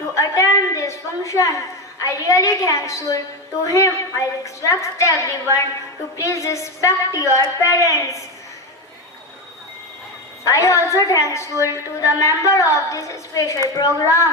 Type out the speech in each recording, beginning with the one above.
to attend this function. I really thankful to him. I request everyone to please respect your parents. I also thankful to the member of this special program.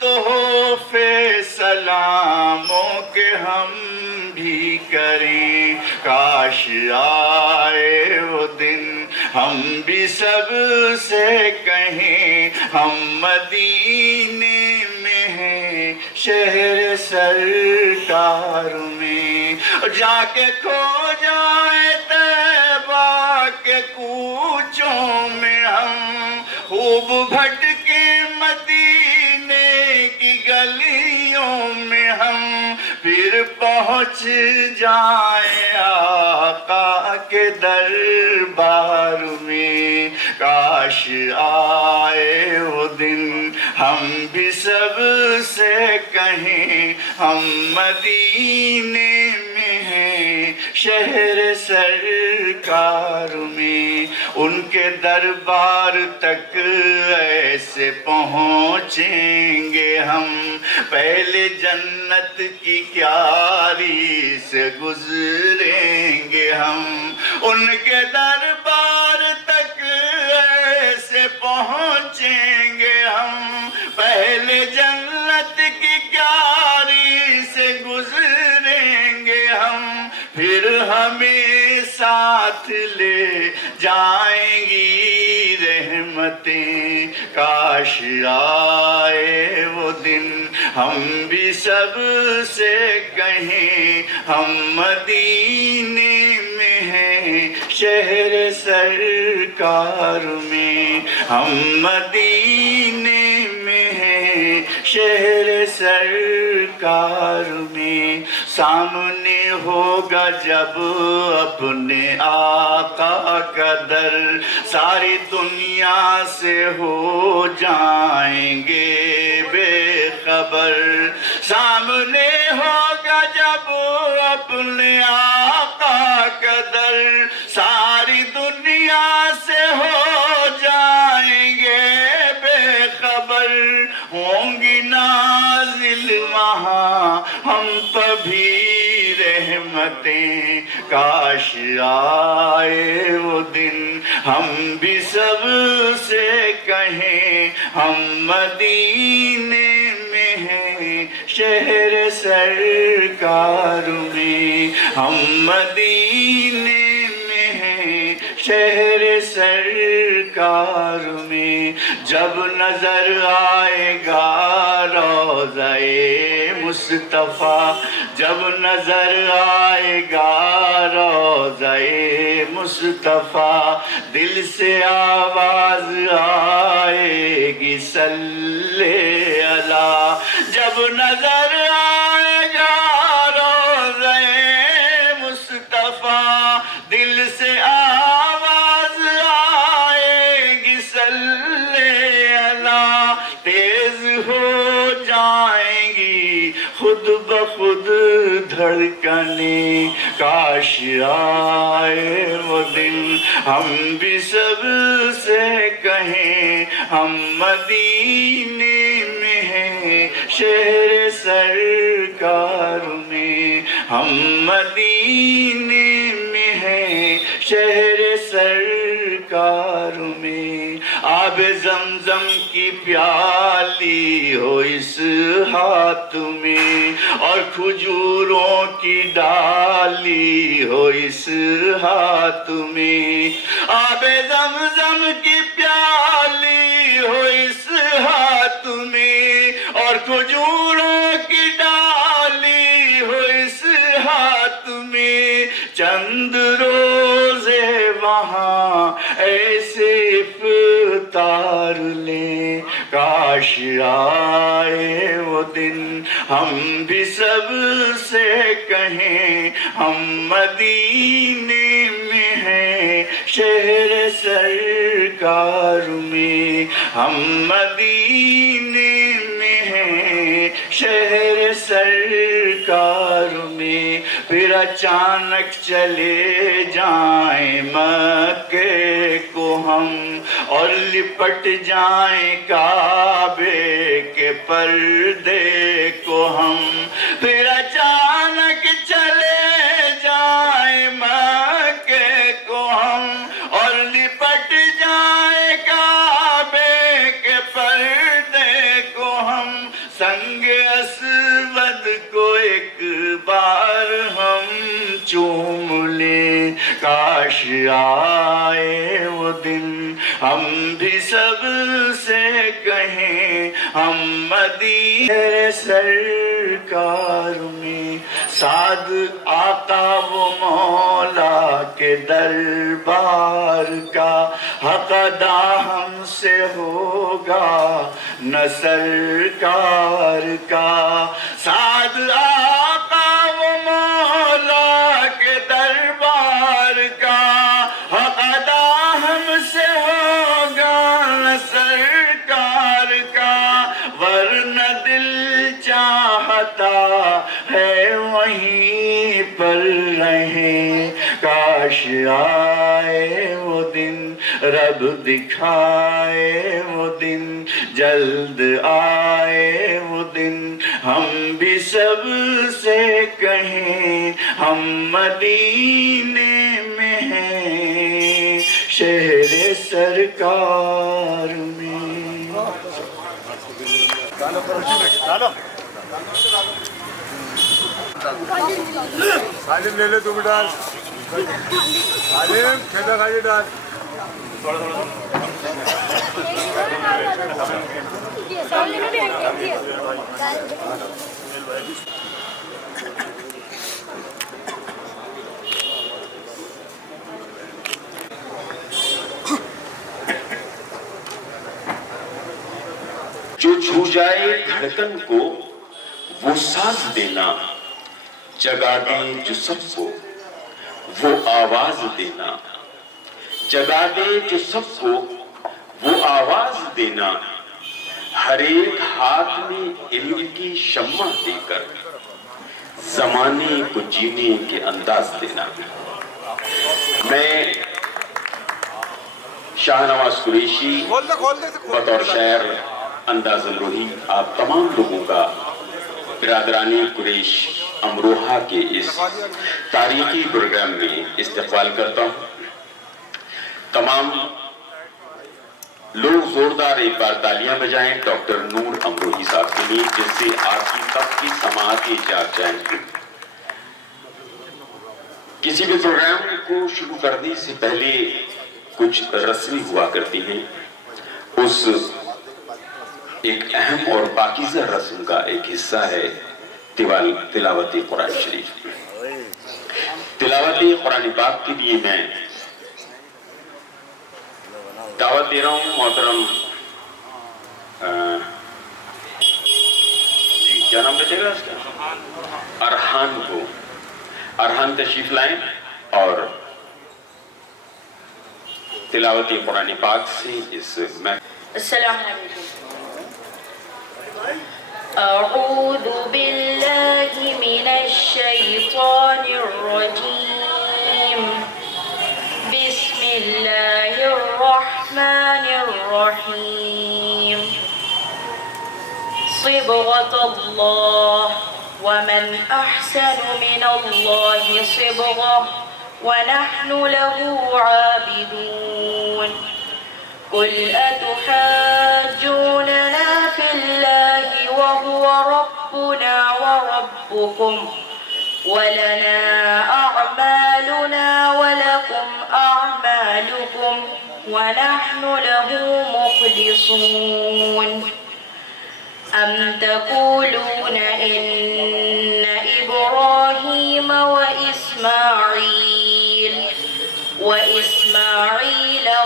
تحفے سلاموں کے ہم بھی کریں. کاش آئے وہ دن ہم بھی سب سے کہیں ہم مدینے میں ہیں شہر سرکار میں. جا کے کھو جائے طیبہ کے کوچوں میں ہم خوب بھٹکے مدینے کی گلیوں میں ہم پھر پہنچ جائیں آقا کے دربار میں. کاش آئے وہ دن ہم بھی سب سے کہیں ہم مدینے میں ہیں شہر سرکار میں. ان کے دربار تک ایسے پہنچیں گے ہم پہلے جنت کی کیاری سے گزریں گے ہم. ان کے دربار تک ایسے پہنچیں گے ہم پہلے جنت کی کیاری سے گزریں گے ہم. پھر ہمیں ساتھ لے جائیں گی رحمتیں. کاش آئے وہ دن ہم بھی سب سے کہیں ہم مدینے میں ہیں شہر سرکار میں. ہم مدینے میں ہیں شہر سرکار میں. سامنے ہوگا جب اپنے آقا کا در ساری دنیا سے ہو جائیں گے بے خبر. سامنے ہوگا جب اپنے آقا کا در ساری دنیا سے ہو جائیں گے بے خبر. ہوں گی نازل وہاں ہم بھی رحمتیں. کاش آئے وہ دن ہم بھی سب سے کہیں ہم مدینے میں ہیں شہر سرکار میں. ہم مدینے میں ہیں شہر سرکار میں. جب نظر آئے گا روضہ مصطفیٰ جب نظر آئے گا روضہ مصطفیٰ دل سے آواز آئے گی صلی اللہ. جب نظر آئے گا روضہ مصطفیٰ دل سے آواز آئے گی صلی اللہ. تیز ہو جائیں گی خود بخود دھڑکنیں. کاش آئے وہ دن ہم بھی سب سے کہیں ہم مدینے میں ہیں شہر سرکار میں. ہم مدینے میں ہیں شہر سرکار میں. آب زمزم کی پیالی ہو اس ہاتھ میں اور کھجوروں کی ڈالی ہو اس ہاتھ میں. آب زمزم کی پیالی ہو اس ہاتھ میں اور کھجوروں کی ڈالی ہو اس ہاتھ میں. چند روزے وہاں ایسے افطار لیں. کاش آئے وہ دن ہم بھی سب سے کہیں ہم مدینے میں ہیں شہر سرکار میں. ہم مدینے میں ہیں شہر سرکار میں. پھر اچانک چلے جائیں مکے کو ہم اور لپٹ جائیں کعبے کے پردے کو ہم. پھر اچانک چلے جائیں مکے کو ہم اور لپٹ جائیں کعبے کے پردے کو ہم. کاش آئے وہ دن ہم بھی سب سے کہیں ہم مدینے سرکار میں سعد آقا و مولا کے دربار کا حق ادا ہم سے ہوگا نہ سرکار کا سعد آقا و مولا کے دربار کا حق ادا ہم سے ہوگا نہ سرکار کا ورنہ دل چاہتا ہے وہیں پر رہیں کاش آئے وہ دن رب دکھائے وہ دن جلد آئے وہ دن ہم بھی سب سے کہیں ہم مدینے میں ہیں شہر سرکار میں عالم لے لے تم ڈال عالم کھیتا کھالی ڈال جو چھو جائے دھڑکن کو وہ ساز دینا جگا دے جو سب کو وہ آواز دینا جگا دے جو سب کو وہ آواز دینا ہر ایک ہاتھ میں علم کی شمع دے کر زمانے کو جینے کے انداز دینا میں شاہ نواز قریشی بطور شاعر انداز امروہی آپ تمام لوگوں کا برادرانی قریش امروہہ کے اس تاریخی پروگرام میں استقبال کرتا ہوں تمام لوگ زوردار ایک بار تالیاں بجائیں ڈاکٹر نور امروہی صاحب کے لیے جس سے آپ کی سب کی سماعتیں جاگ جائیں کسی بھی پروگرام کو شروع کرنے سے پہلے کچھ رسمی ہوا کرتی ہیں اس ایک اہم اور پاکیزہ رسم کا ایک حصہ ہے تلاوت قرآن شریف تلاوت قرآن پاک کے لیے میں دعوت دے رہا ہوں محترم جی کیا نام بچے گا اس کا ارحان کو ارحان تشریف لائیں اور تلاوت قرآن پاک سے اس میں السلام علیکم اعوذ باللہ من الشیطان الرجیم بسم اللہ الرحمن الرحیم صبغة اللہ ومن احسن من اللہ صبغة ونحن له عابدون قل أتحاجوننا في الله وهو ربنا وربكم ولنا أعمالنا ولكم أعمالكم ونحن له مخلصون أم تقولون إن إبراهيم وإسماعيل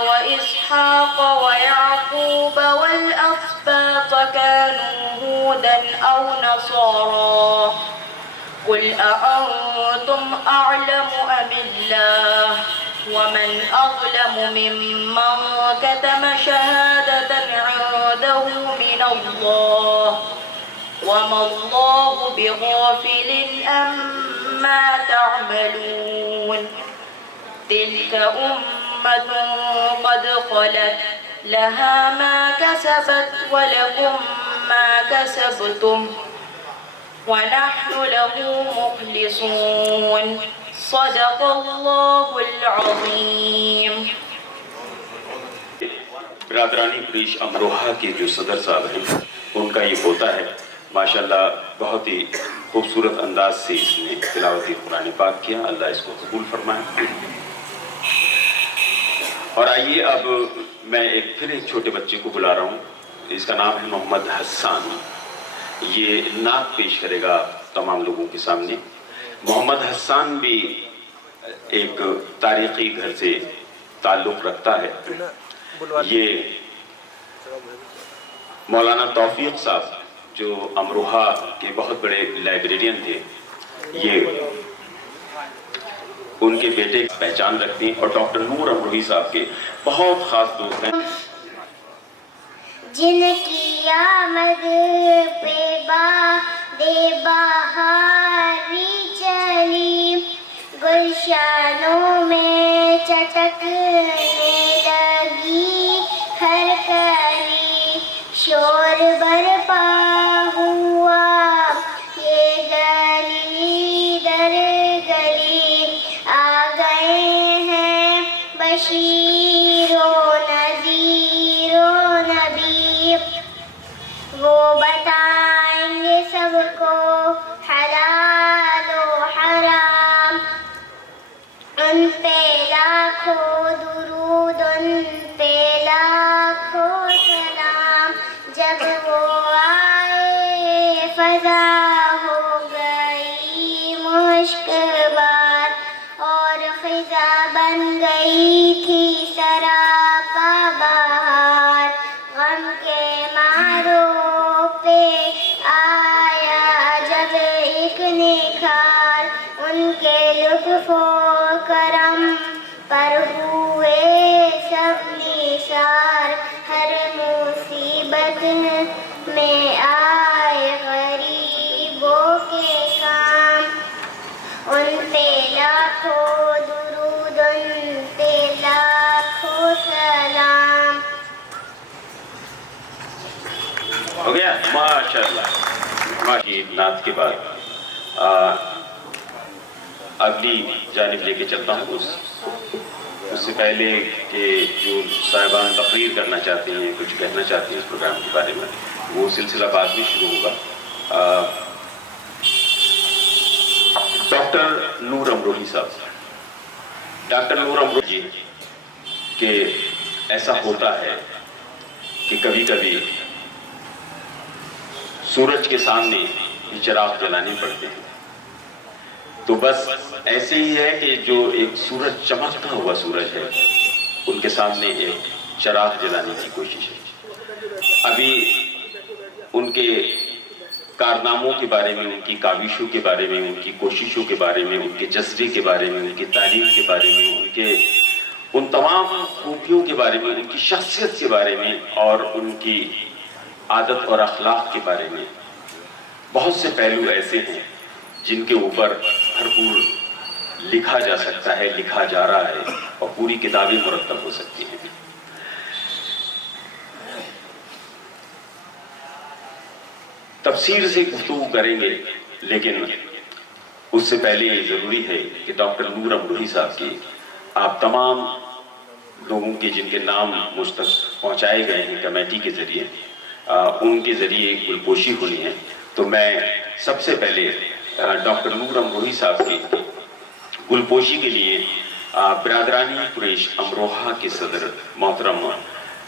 وإسحاق ويعقوب والأسباط كانوا هودا أو نصارى قل أأنتم أعلم أم الله ومن أظلم ممن كتم شهادة عنده من الله وما الله بغافل عما تعملون تلك أمة قد خلت لها ما كسبت ولكم ما كسبتم ونحن له مخلصون صدق الله العظيم. برادرانی قریش امروہہ کے جو صدر صاحب ہیں ان کا یہ پوتا ہے ماشاءاللہ بہت ہی خوبصورت انداز سے اس نے تلاوت قرآن پاک کیا اللہ اس کو قبول فرمائے. اور آئیے اب میں پھر ایک چھوٹے بچے کو بلا رہا ہوں. اس کا نام ہے محمد حسان. یہ نعت پیش کرے گا تمام لوگوں کے سامنے. محمد حسان بھی ایک تاریخی گھر سے تعلق رکھتا ہے. یہ مولانا توفیق صاحب جو امروہہ کے بہت بڑے لائبریرین تھے، یہ ان کے بیٹے کی پہچان رکھتے ہیں، اور ڈاکٹر نور امروہی صاحب کے بہت خاص دوست ہیں. جن کی آمد پہ باد بہاری چلی، گلشانوں میں چٹکنے لگی ہر کلی، شور برپا ہوا یہ گلی در گلی، آ گئے ہیں بشیر و نذیر و نبی، وہ بتائیں گے سب کو حلال و حرام، ان پہ لاکھوں درود ان پہ لاکھوں سلام، جب وہ آئے فضا ہو گئی مشک بار، اور خزاں بن گئی تھی سراپا بہار، غم کے ماروں پہ آیا جب ایک نکھار، ان کے لطف و کرم پر ہوئے سب نثار، ہر مصیبت میں آئے غریبوں کے کام، ان پہ لاکھوں درود ان پہ لاکھوں سلام. ہو گیا؟ ماشاءاللہ. نعت کے بعد اگلی جانب لے کے چلتا ہوں. اس سے پہلے کہ جو صاحبان تقریر کرنا چاہتے ہیں، کچھ کہنا چاہتے ہیں اس پروگرام کے بارے میں، وہ سلسلہ بعد میں شروع ہوگا. ڈاکٹر نور امروہی صاحب. ڈاکٹر نور امروہی جی کہ ایسا ہوتا ہے کہ کبھی کبھی سورج کے سامنے یہ چراغ جلانے پڑتے ہیں. تو بس ایسے ہی ہے کہ جو ایک سورج چمکتا ہوا سورج ہے، ان کے سامنے ایک چراغ جلانے کی کوشش ہے. ابھی ان کے کارناموں کے بارے میں، ان کی کاوشوں کے بارے میں، ان کی کوششوں کے بارے میں، ان کے جذبے کے بارے میں، ان کی تعلیم کے بارے میں، ان تمام خوبیوں کے بارے میں، ان کی شخصیت کے بارے میں، اور ان کی عادت اور اخلاق کے بارے میں بہت سے پہلو ایسے ہیں جن کے اوپر بھرپور لکھا جا سکتا ہے، لکھا جا رہا ہے، اور پوری کتابیں مرتب ہو سکتی ہیں. تفسیر سے گفتگو کریں گے، لیکن اس سے پہلے یہ ضروری ہے کہ ڈاکٹر نور امروہی صاحب کی آپ تمام لوگوں کے جن کے نام مجھ تک پہنچائے گئے ہیں کمیٹی کے ذریعے، ان کے ذریعے گلپوشی ہونی ہے. تو میں سب سے پہلے ڈاکٹر نور امروہی صاحب کی گلپوشی کے لیے برادرانی قریش امروہہ کے صدر محترم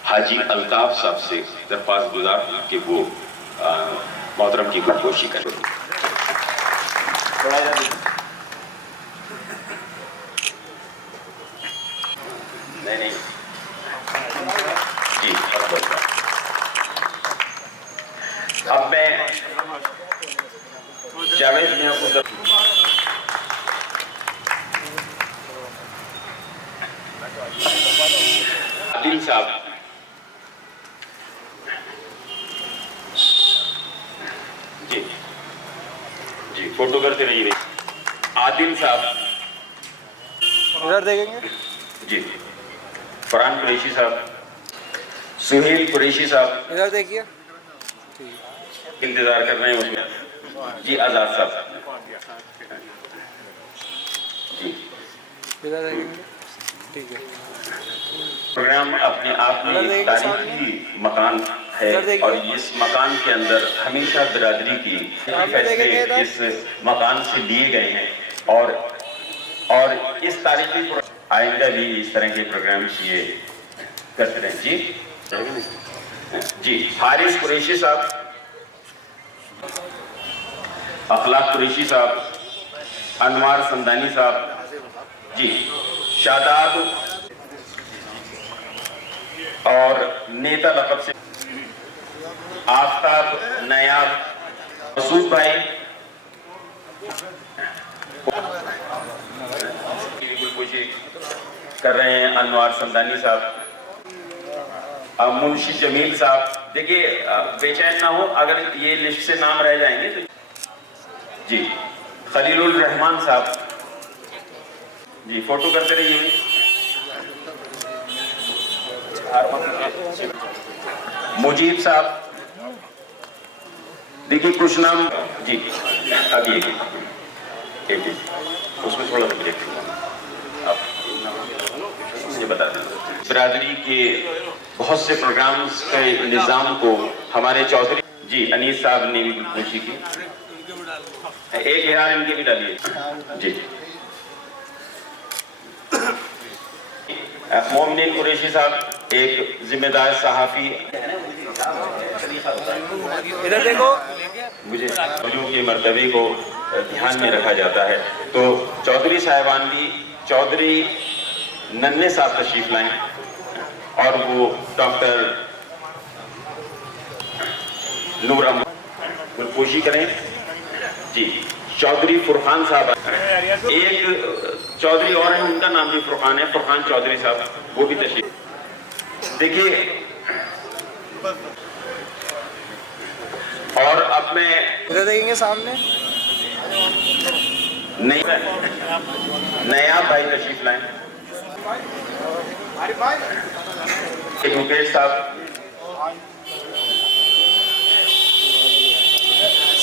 حاجی الطاف صاحب سے درخواست گزار ہوں کہ وہ محترم کی گلپوشی کریں. نہیں جی، اب میں جاوید میاں کو عادل صاحب جی جی فوٹو کرتے رہیے. عادل صاحب ادھر دیکھیں گے جی. فرحان قریشی صاحب، سہیل قریشی صاحب ادھر دیکھیے. انتظار کر رہے ہیں اس میں. جی آزاد صاحب جی. ادھر دیکھیں گے. ٹھیک ہے. پروگرام اپنے آپ میں ایک تاریخی مکان ہے، اور اس مکان کے اندر ہمیشہ برادری کی فیصلے اس مکان سے لیے گئے ہیں، اور اس تاریخی آئندہ بھی اس طرح کے پروگرامز یہ کرتے رہیں. جی حارث قریشی صاحب, اخلاق قریشی صاحب, انوار سمدانی صاحب, جی شاداب اور نیتا لقب سے آفتاب نیاب, مسعود بھائی کر رہے ہیں, انوار سمدانی صاحب, منشی جمیل صاحب. دیکھیے بے چین نہ ہو اگر یہ لسٹ سے نام رہ جائیں گے تو. جی خلیل الرحمان صاحب, جی فوٹو کرتے رہیے. مجیب صاحب, دیکھیے کچھ نام. جی اب یہ اس میں تھوڑا سا مجھے بتا دیں. برادری کے بہت سے پروگرامز کے نظام کو ہمارے چودھری جی انیس صاحب نے بھی پوچھی کی. ایک ہزار ان کے بھی ڈالیے. جی مومن قریشی صاحب ایک ذمہ دار صحافی. ادھر دیکھو. مجھے وجوہ کے مرتبے کو دھیان میں رکھا جاتا ہے تو چودھری صاحبان بھی چودھری ننھے صاحب تشریف لائیں اور وہ ڈاکٹر نور گلپوشی کریں. جی چودھری فرقان صاحب, ایک چودھری اور ہیں ان کا نام بھی فرقان ہے, فرقان چودھری صاحب, وہ بھی تشریف. دیکھیے اور اب میں ادھر دیکھیں گے سامنے. نیاب بھائی تشریف لائیں. ایڈوکیٹ صاحب,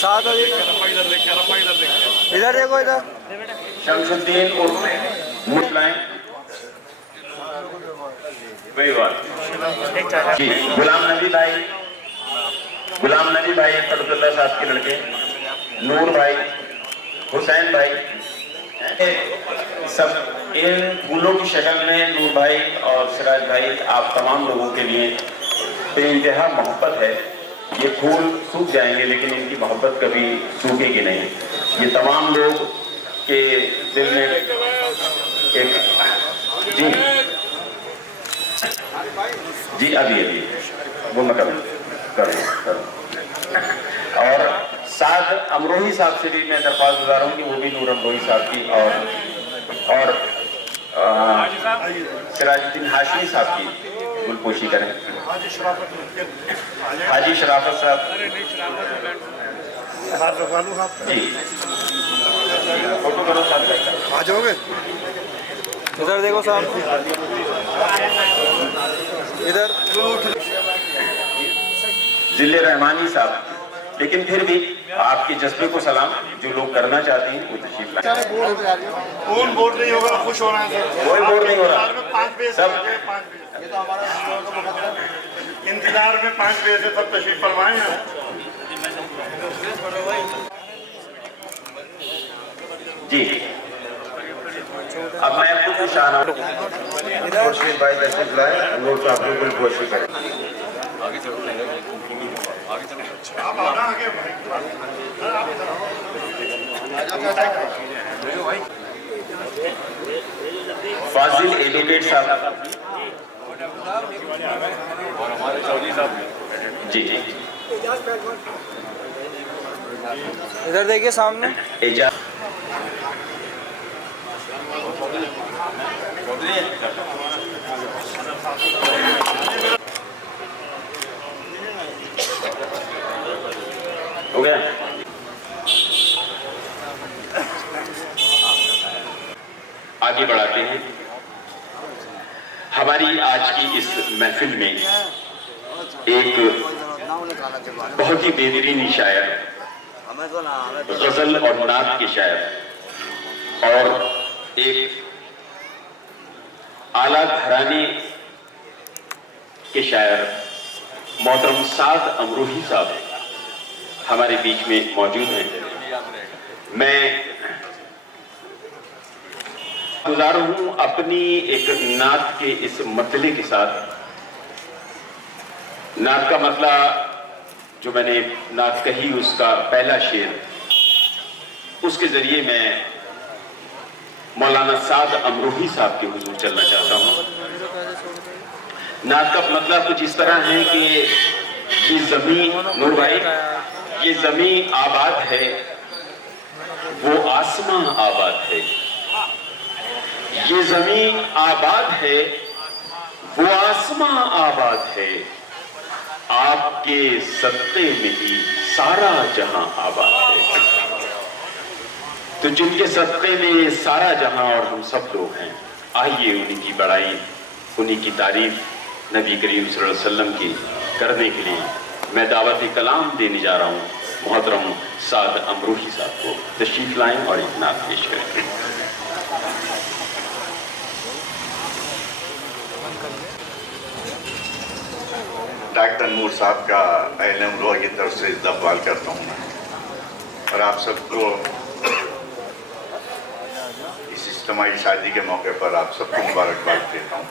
ساتھ ادھر دیکھو. ادھر شمس الدین عرف لائیں. وہی بات. جی غلام نبی بھائی, غلام نبی بھائی فرد اللہ صاحب کے لڑکے, نور بھائی, حسین بھائی, سب ان پھولوں کی شکل میں نور بھائی اور سراج بھائی آپ تمام لوگوں کے لیے بے انتہا محبت ہے. یہ پھول سوکھ جائیں گے لیکن ان کی محبت کبھی سوکھے گی نہیں. یہ تمام لوگ کے دل میں ایک جی ابھی وہ میں کروں. اور ساتھ امروہی صاحب سے بھی میں درخواست گزار ہوں کہ وہ بھی نور امروہی صاحب کی اور سراج الدین ہاشمی صاحب کی گلپوشی کریں. حاجی شرافت صاحب, جی فوٹو کرو صاحب. آ جاؤ گے. ادھر دیکھو صاحب. ادھر ضلع رحمانی صاحب. لیکن پھر بھی آپ کے جذبے کو سلام, جو لوگ کرنا چاہتے ہیں وہ تشریف لائیں. کون بورڈ نہیں ہوگا, خوش ہو رہا ہے. کوئی بورڈ نہیں ہو رہا, سب انتظار میں 5 بجے سے سب تشریف فرمائیں. جی اب میں خود شاہ مرشید بھائی تشریف لائیں, نور صاحب کو گلپوشی کریں. فاضل ایڈوکیٹ صاحب, جی جی ادھر دیکھیے سامنے. ہو گیا. آگے بڑھاتے ہیں. ہماری آج کی اس محفل میں ایک بہت ہی بہترین شاعر, غزل اور نعت کے شاعر اور ایک اعلیٰ گھرانے کے شاعر محترم سعد امروہی صاحب ہمارے بیچ میں موجود ہیں. میں گزار ہوں اپنی ایک نعت کے اس مطلع کے ساتھ. نعت کا مطلع جو میں نے نعت کہی اس کا پہلا شعر، اس کے ذریعے میں مولانا سعد امروہی صاحب کے حضور چلنا چاہتا ہوں. نعت کا مطلب کچھ اس طرح ہے کہ یہ زمین، نور بھائی، یہ زمین آباد ہے، وہ آسمان آباد ہے. یہ زمین آباد ہے، وہ آسمان آباد ہے. آپ کے صدقے میں ہی سارا جہاں آباد ہے. تو جن کے صدقے میں سارا جہاں اور ہم سب لوگ ہیں، آئیے انہی کی بڑائی، انہی کی تعریف نبی کریم صلی اللہ علیہ وسلم کی کرنے کے لیے میں دعوت کلام دینے جا رہا ہوں. محترم سعد امروہی صاحب کو تشریف لائیں اور ایک نعت پیش کریں. ڈاکٹر نور صاحب کا اہل امروہہ کی طرف سے استقبال کرتا ہوں اور آپ سب کو اس اجتماعی شادی کے موقع پر آپ سب کو مبارکباد دیتا ہوں.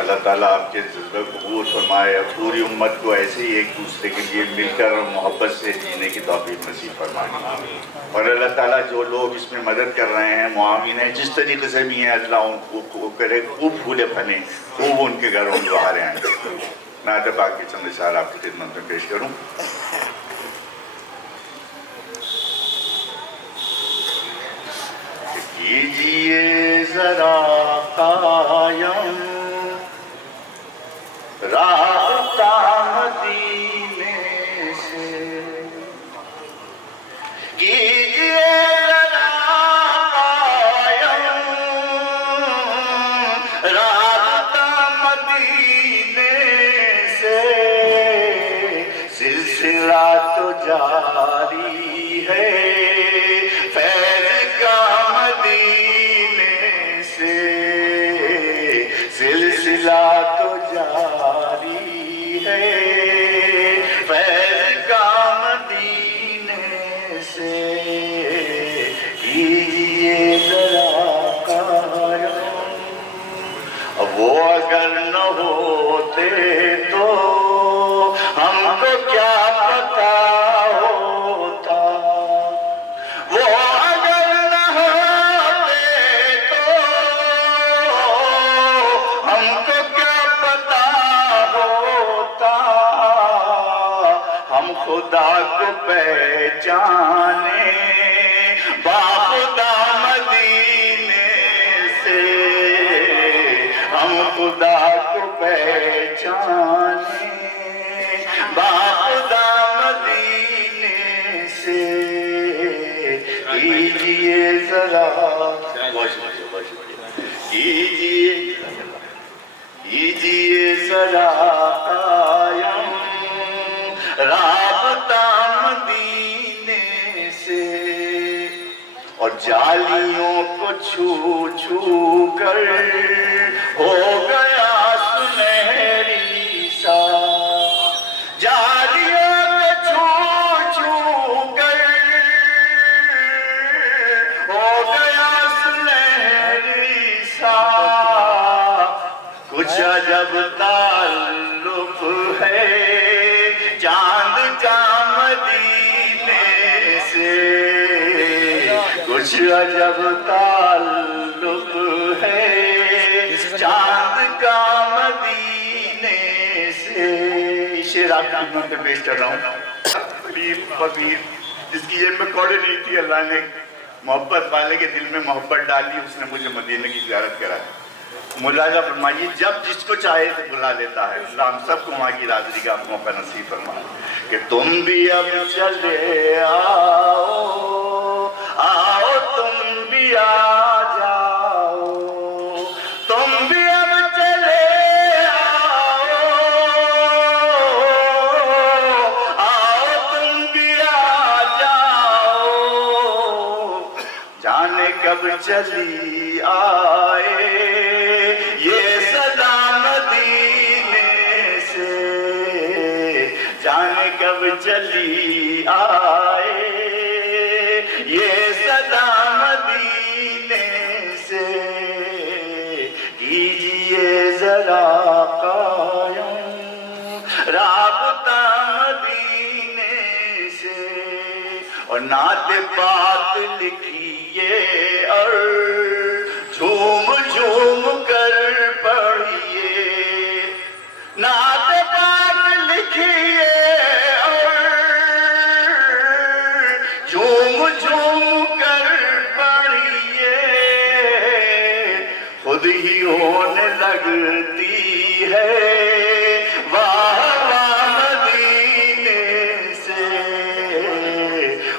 اللہ تعالیٰ آپ کے جذبے کو قبول فرمائے اور پوری امت کو ایسے ہی ایک دوسرے کے لیے مل کر اور محبت سے جینے کی توفیق نصیب فرمائے. اور اللہ تعالیٰ جو لوگ اس میں مدد کر رہے ہیں، معاون ہیں، جس طریقے سے بھی ہیں، اللہ ان کو کرے خوب پھولے پھلیں، خوب ان کے گھروں میں بہاریں آئیں. نعت پاک کے چند اشعار آپ کی خدمت میں پیش کروں. کیجئے ذرا قائم رابطہ مدینے سے، کیجئے ذرا قائم رابطہ مدینے سے. سلسلہ تو جاری ہے فیض کا مدینے سے. سلسلہ تو جاری ہے فیض کا مدینے سے. کیجئے ذرا قائم. اب وہ اگر نہ ہوتے تو ہم کو کیا پتا ہوتا. وہ اگر نہ ہوتے تو ہم کو کیا پتا ہوتا. ہم خدا کو پہچانے باخدا مدینے سے. ہم خدا کو پہچانے باخدا مدینے سے. کیجئے ذرا کیجئے ذرا قائم رابطہ مدینے سے. اور جالیوں کو چھو چھو کر ہو گیا سنہری سا. جالیوں کو چھو چھو کر ہو گیا سنہری سا. کچھ عجب تعلق ہے چاند کا مدینے سے. کچھ عجب تعلق ہے چاند کا مدینے سے. شعر آپ کی خدمت میں پیش کر رہا ہوں. پیر جس کی یہ میں کوڑے نہیں تھی، اللہ نے محبت والے کے دل میں محبت ڈالی، اس نے مجھے مدینے کی زیارت کرائی. ملاحظہ فرمائیے، جب جس کو چاہے تو بلا لیتا ہے. اللہ ہم سب کو وہاں کی حاضری کا موقع نصیب فرمائے. کہ تم بھی اب چلے آؤ، آؤ تم بھی آ جاؤ. تم بھی اب چلے آؤ، تم بھی آ جاؤ. جانے کب چلی آئے یہ صدا مدینے سے. جانے کب چلی آئے یہ صدا مدینے سے. ذرا قائم رابطہ مدینے سے اور نعت پاک لکھیے اور جھوم جھوم کر پڑھیے نعت پاک لکھیے اور جھوم جھوم کر پڑھیے خود ہی ہونے لگتی ہے واہ واہ مدینے سے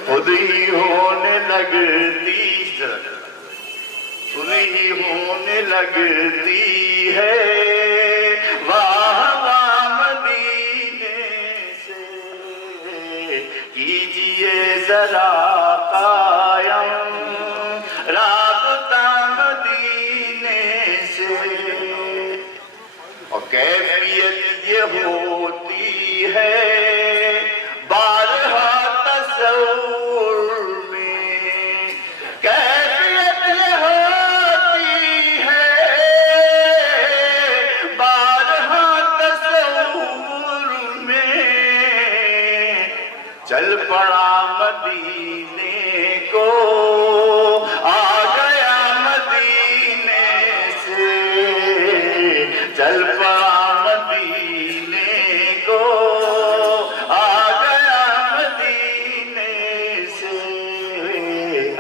خود ہی ہونے لگتی خود ہی ہونے لگتی ہے واہ واہ مدینے سے کیجئے ذرا قائم رابطہ مدینے سے اور کیفیت یہ ہوتی ہے بارہا تصور میں کیفیت یہ ہوتی ہے بارہا تصور میں چل پڑا مدینے کو آ گیا مدینے سے چل پڑا مدینے کو آ گیا مدینے سے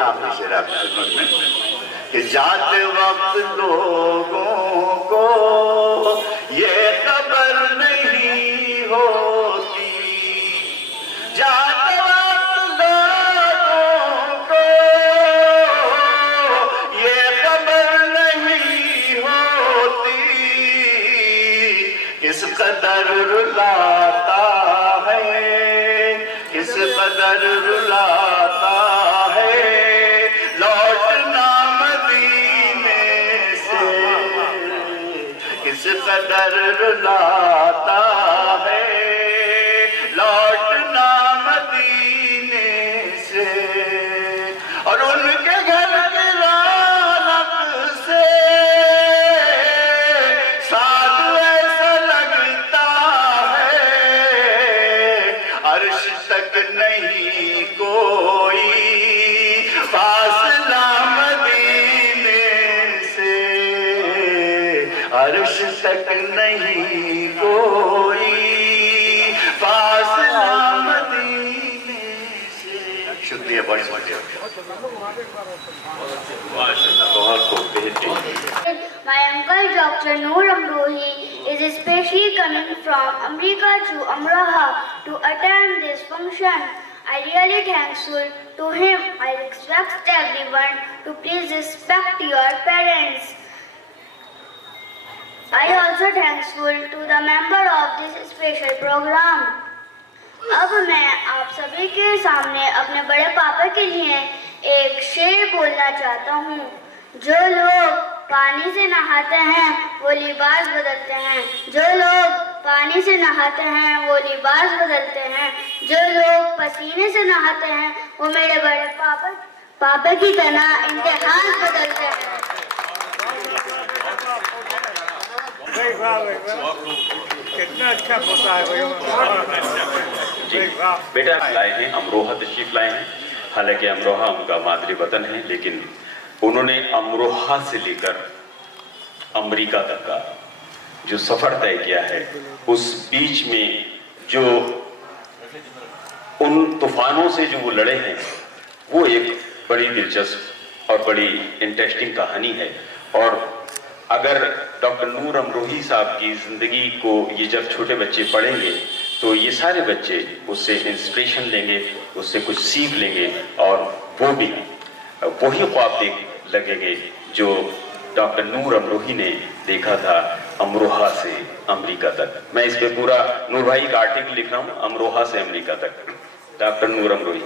آخری شعر آپ کی خدمت میں کہ جاتے وقت لوگوں کو یہ خبر نہیں ہوتی جاتے وقت لوگوں کو یہ خبر نہیں ہوتی کس قدر رلاتا ہے کس قدر رلاتا ہے لوٹنا مدینے سے کس قدر رلاتا ہے لوٹنا مدینے سے اور ان کے گھر کی رونق سے ساتھ ایسا لگتا ہے عرش تک نہیں کوئی فاصلہ مدینے سے عرش تک نہیں کوئی فاصلہ مدینے سے شکریہ بڑی شکریہ بہت خوب بہترین My uncle Dr. Noor Amrohi is especially coming from America to Amroha to attend this function. I really thankful to him. I request everyone to please respect your parents. I also thankful to the member of this special program. اب میں آپ سبھی کے سامنے اپنے بڑے پاپا کے لیے ایک شعر بولنا چاہتا ہوں. جو لوگ پانی سے نہاتے ہیں وہ لباس بدلتے ہیں جو لوگ پانی سے نہاتے ہیں وہ لباس بدلتے ہیں جو لوگ پسینے سے نہاتے ہیں وہ میرے بڑے پاپا کی طرح امتحان بدلتے ہیں. کتنا اچھا ہوتا ہے جی بیٹا لائے ہیں امروہہ تشریف لائے ہیں حالانکہ امروہہ ان کا مادری وطن ہے لیکن انہوں نے امروہہ سے لے کر امریکہ تک کا جو سفر طے کیا ہے اس بیچ میں جو ان طوفانوں سے جو وہ لڑے ہیں وہ ایک بڑی دلچسپ اور بڑی انٹرسٹنگ کہانی ہے. اور اگر ڈاکٹر نور امروہی صاحب کی زندگی کو یہ جب چھوٹے بچے پڑھیں گے تو یہ سارے بچے اس سے انسپریشن لیں گے اس سے کچھ سیکھ لیں گے اور وہ بھی وہی خواب دیکھ لگیں گے جو ڈاکٹر نور امروہی نے دیکھا تھا امروہہ سے امریکہ تک. میں اس پہ پورا نور بھائی کا آرٹیکل لکھ رہا ہوں امروہہ سے امریکہ تک ڈاکٹر نور امروہی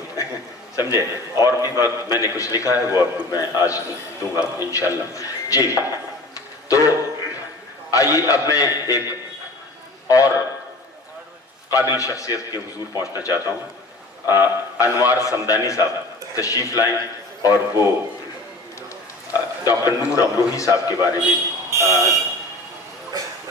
سمجھے. اور بھی بات میں نے کچھ لکھا ہے وہ آپ کو میں آج دوں گا انشاءاللہ. جی تو آئیے اب میں ایک اور قابل شخصیت کے حضور پہنچنا چاہتا ہوں. انوار سمدانی صاحب تشریف لائیں اور وہ ڈاکٹر نور امروہی صاحب کے بارے میں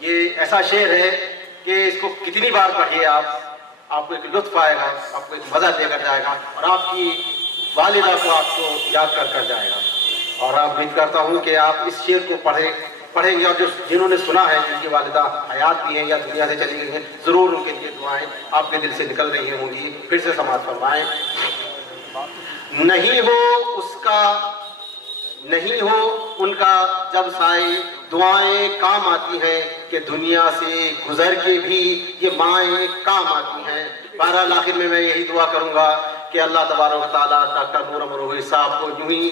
یہ ایسا شعر ہے کہ اس کو کتنی بار پڑھیے آپ کو ایک لطف آئے گا، آپ کو ایک مزہ دے کر جائے گا، اور آپ کی والدہ کو آپ کو یاد کر جائے گا. اور آپ امید کرتا ہوں کہ آپ اس شعر کو پڑھیں گے، اور جنہوں نے سنا ہے، جن کی والدہ حیات بھی ہیں یا دنیا سے چلی گئی ہیں، ضرور ان کے لیے دعائیں آپ کے دل سے نکل رہی ہوں گی. پھر سے سماعت فرمائیں. نہیں ہو ان کا جب سائے، دعائیں کام آتی ہیں کہ دنیا سے گزر کے بھی یہ مائیں کام آتی ہیں. بہرحال آخر میں یہی دعا کروں گا کہ اللہ تبارک و تعالیٰ ڈاکٹر نور امروہی صاحب کو یوں ہی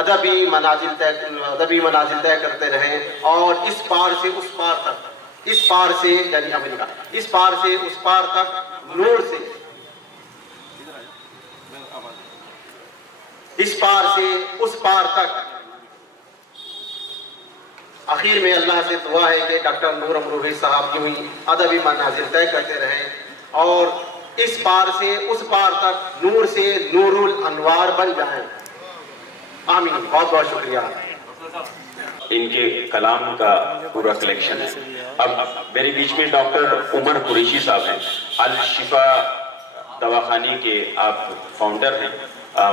ادبی منازل طے کرتے رہیں، اور اس پار سے اس پار تک، اس پار سے یعنی امریکہ، اس پار سے اس پار تک نور سے، اس پار سے اس پار تک. آخر میں اللہ سے دعا ہے کہ ڈاکٹر نور امروہی صاحب یوں ہی ادبی منازل طے کرتے رہیں، اور اس پار سے اس پار تک نور سے نور الانوار بن جائیں. آمین. بہت بہت شکریہ. ان کے کلام کا پورا کلیکشن ہے. اب میرے بیچ میں ڈاکٹر عمر قریشی صاحب ہیں، الشفا دواخانے کے آپ فاؤنڈر ہیں.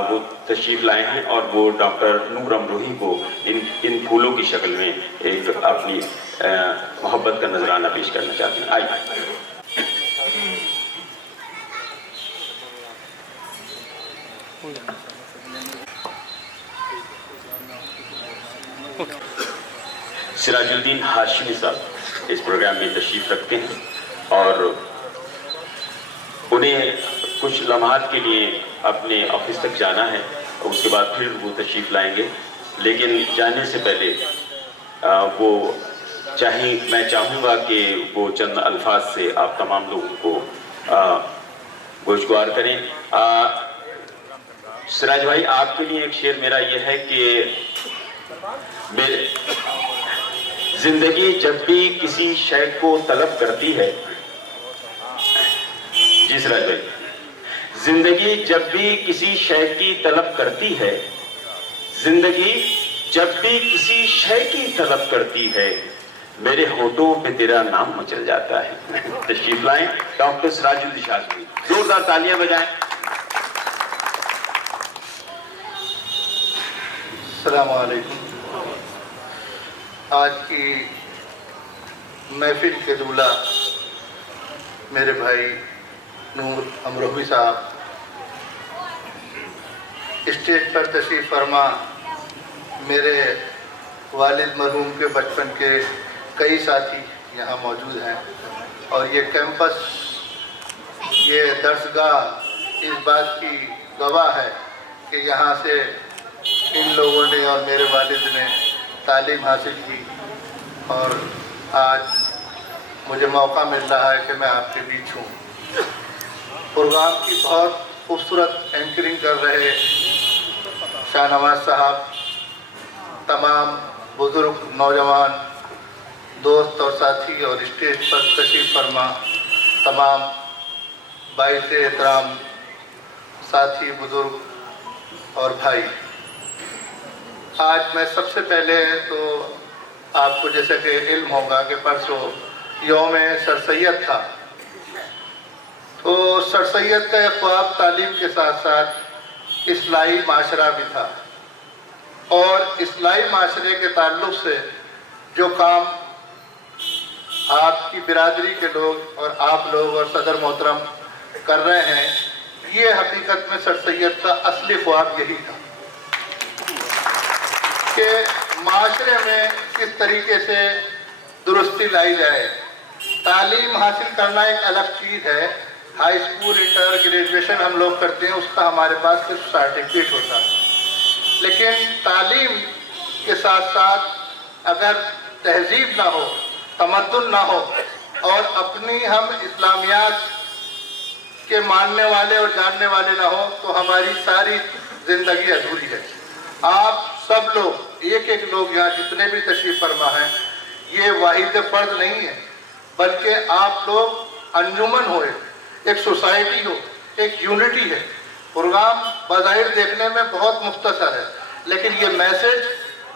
وہ تشریف لائے ہیں اور وہ ڈاکٹر نور امروہی کو ان پھولوں کی شکل میں ایک اپنی محبت کا نذرانہ پیش کرنا چاہتے ہیں. آئیے. سراج الدین ہاشمی صاحب اس پروگرام میں تشریف رکھتے ہیں، اور انہیں کچھ لمحات کے لیے اپنے آفس تک جانا ہے، اور اس کے بعد پھر وہ تشریف لائیں گے. لیکن جانے سے پہلے میں چاہوں گا کہ وہ چند الفاظ سے آپ تمام لوگوں کو گوشگوار کریں. سراج بھائی، آپ کے لیے ایک شعر میرا یہ ہے کہ زندگی جب بھی کسی شے کو طلب کرتی ہے، جی سراج بھائی، زندگی جب بھی کسی شے کی طلب کرتی ہے، زندگی جب بھی کسی شے کی طلب کرتی ہے، میرے ہونٹوں پہ تیرا نام مچل جاتا ہے. تشریف لائیں ڈاکٹر سراج الدین ہاشمی. زوردار تالیاں بجائیں. السلام علیکم. آج کی محفل کے دولہ میرے بھائی نور امروہی صاحب، اسٹیج پر تشریف فرما. میرے والد مرحوم کے بچپن کے کئی ساتھی یہاں موجود ہیں، اور یہ کیمپس، یہ درسگاہ اس بات کی گواہ ہے کہ یہاں سے ان لوگوں نے اور میرے والد نے تعلیم حاصل کی، اور آج مجھے موقع مل رہا ہے کہ میں آپ کے بیچ ہوں. پروگرام کی بہت خوبصورت اینکرنگ کر رہے شاہ نواز صاحب، تمام بزرگ نوجوان دوست اور ساتھی، اور اسٹیج پر تشریف فرما تمام باعث احترام ساتھی، بزرگ اور بھائی. آج میں سب سے پہلے تو آپ کو جیسے کہ علم ہوگا کہ پرسوں یوم سر سید تھا، تو سر سید کا ایک خواب تعلیم کے ساتھ ساتھ اصلاحی معاشرہ بھی تھا، اور اصلاحی معاشرے کے تعلق سے جو کام آپ کی برادری کے لوگ اور آپ لوگ اور صدر محترم کر رہے ہیں، یہ حقیقت میں سر سید کا اصلی خواب یہی تھا کہ معاشرے میں کس طریقے سے درستی لائی جائے. تعلیم حاصل کرنا ایک الگ چیز ہے، ہائی اسکول، انٹر، گریجویشن ہم لوگ کرتے ہیں، اس کا ہمارے پاس صرف سرٹیفکیٹ ہوتا ہے. لیکن تعلیم کے ساتھ ساتھ اگر تہذیب نہ ہو، تمدن نہ ہو، اور اپنی ہم اسلامیات کے ماننے والے اور جاننے والے نہ ہو، تو ہماری ساری زندگی ادھوری ہے. آپ سب لوگ، ایک ایک لوگ یہاں جتنے بھی تشریف فرما ہیں، یہ واحد فرد نہیں ہے، بلکہ آپ لوگ انجمن ہوئے، ایک سوسائٹی ہو، ایک یونٹی ہے. پروگرام بظاہر دیکھنے میں بہت مختصر ہے، لیکن یہ میسج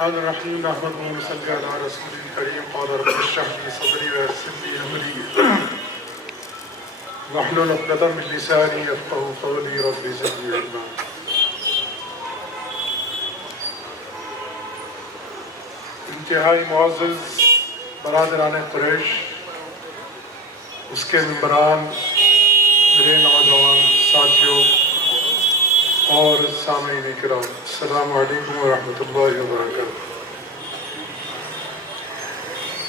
الرحیم احمد صلی علی رسول کریم قال رب اشرح لي صدری ويسر لي امری واحلل عقدۃ من لسانی یفقهوا قولی رب زدنی علما۔ انتہائی معزز برادران قریش، اس کے ممبران، میرے نوجوان ساتھیوں اور سامعین کرام، السلام علیکم ورحمۃ اللہ وبرکاتہ۔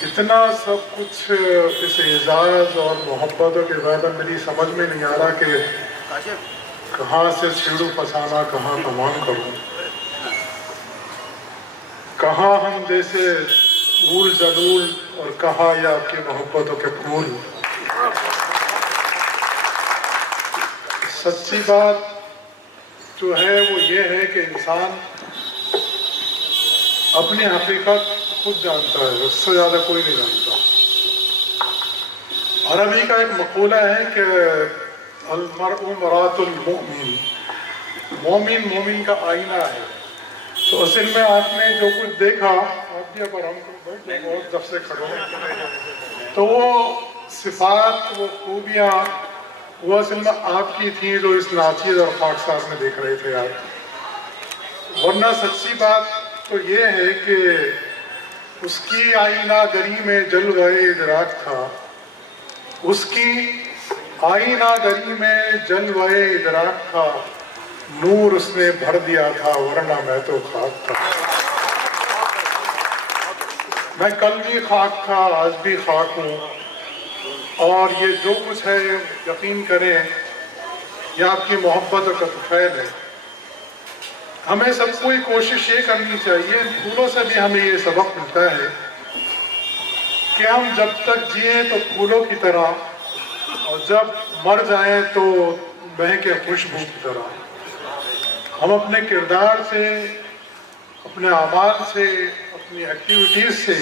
اتنا سب کچھ اس اعزاز اور محبتوں کے بعد میری سمجھ میں نہیں آ رہا کہ کہاں سے چھیڑوں پھسانا، کہاں کمان کروں، کہاں ہم جیسے پھول جلول اور کہاں یہ آپ کی محبتوں کے پھول۔ سچی بات جو ہے وہ یہ ہے کہ انسان اپنی حقیقت خود جانتا ہے، اس سے زیادہ کوئی نہیں جانتا۔ عربی کا ایک مقولہ ہے کہ المرء مرآۃ المؤمن، مومن مومن کا آئینہ ہے۔ تو اصل میں آپ نے جو کچھ دیکھا، آپ بھی اگر ہم کو بہت جب سے کھڑے ہیں، تو وہ صفات، وہ خوبیاں، وہ اصل میں آپ کی تھیں جو اس ناچیز اور خاک ساز میں دیکھ رہے تھے آپ۔ ورنہ سچی بات تو یہ ہے کہ اس کی آئینہ گری میں جلوہ ادراک تھا، اس کی آئینہ گری میں جلوہ ادراک تھا، نور اس نے بھر دیا تھا ورنہ میں تو خاک تھا۔ میں کل بھی خاک تھا، آج بھی خاک ہوں، اور یہ جو کچھ ہے یقین کریں یہ آپ کی محبت کا طفیل ہے۔ ہمیں سب کو کوشش یہ کرنی چاہیے، ان پھولوں سے بھی ہمیں یہ سبق ملتا ہے کہ ہم جب تک جئیں تو پھولوں کی طرح، اور جب مر جائیں تو مہکے خوشبو کی طرح۔ ہم اپنے کردار سے، اپنے اعمال سے، اپنی ایکٹیویٹیز سے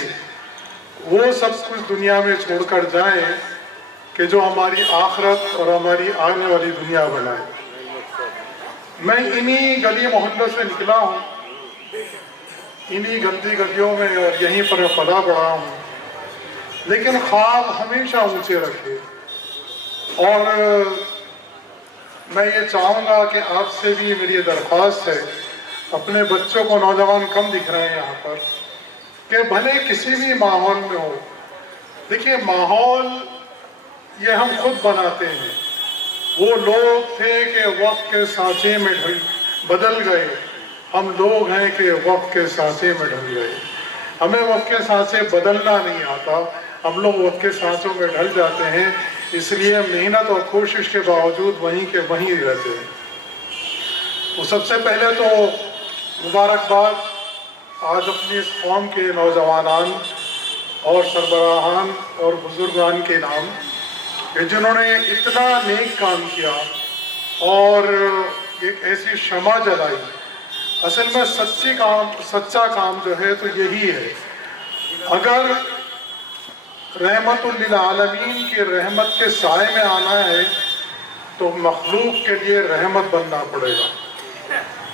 وہ سب کچھ دنیا میں چھوڑ کر جائیں کہ جو ہماری آخرت اور ہماری آنے والی دنیا بنائے۔ میں انہی گلی محلوں سے نکلا ہوں، انہی گندی گلیوں میں، اور یہیں پر پلا بڑھا ہوں، لیکن خواب ہمیشہ اونچے رکھے۔ اور میں یہ چاہوں گا کہ آپ سے بھی میری درخواست ہے، اپنے بچوں کو، نوجوان کم دکھ رہے ہیں یہاں پر، کہ بھلے کسی بھی ماحول میں ہو، دیکھیے ماحول یہ ہم خود بناتے ہیں۔ وہ لوگ تھے کہ وقت کے سانچے میں بدل گئے، ہم لوگ ہیں کہ وقت کے سانچے میں ڈھل گئے۔ ہمیں وقت کے سانچے بدلنا نہیں آتا، ہم لوگ وقت کے سانچوں میں ڈھل جاتے ہیں، اس لیے محنت اور کوشش کے باوجود وہیں کے وہیں رہتے ہیں۔ وہ سب سے پہلے تو مبارکباد آج اپنی اس قوم کے نوجوانان اور سربراہان اور بزرگان کے نام کہ جنہوں نے اتنا نیک کام کیا اور ایک ایسی شمع جلائی۔ اصل میں سچا کام جو ہے تو یہی ہے، اگر رحمت للعالمین کی رحمت کے سائے میں آنا ہے تو مخلوق کے لیے رحمت بننا پڑے گا۔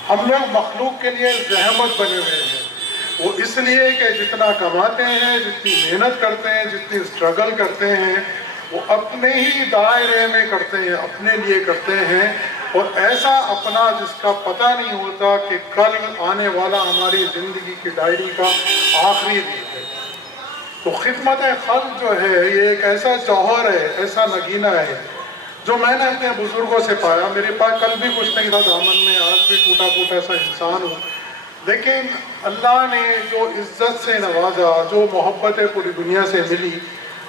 ہم لوگ مخلوق کے لیے رحمت بنے ہوئے ہیں، وہ اس لیے کہ جتنا کماتے ہیں، جتنی محنت کرتے ہیں، جتنی اسٹرگل کرتے ہیں، وہ اپنے ہی دائرے میں کرتے ہیں، اپنے لیے کرتے ہیں، اور ایسا اپنا جس کا پتہ نہیں ہوتا کہ کل آنے والا ہماری زندگی کی ڈائری کا آخری دن ہے۔ تو خدمت خلق جو ہے یہ ایک ایسا جوہر ہے، ایسا نگینہ ہے جو میں نے اپنے بزرگوں سے پایا، میرے پاس کل بھی کچھ نہیں تھا دامن میں، آج بھی ٹوٹا پھوٹا سا انسان ہوں، لیکن اللہ نے جو عزت سے نوازا، جو محبتیں پوری دنیا سے ملی،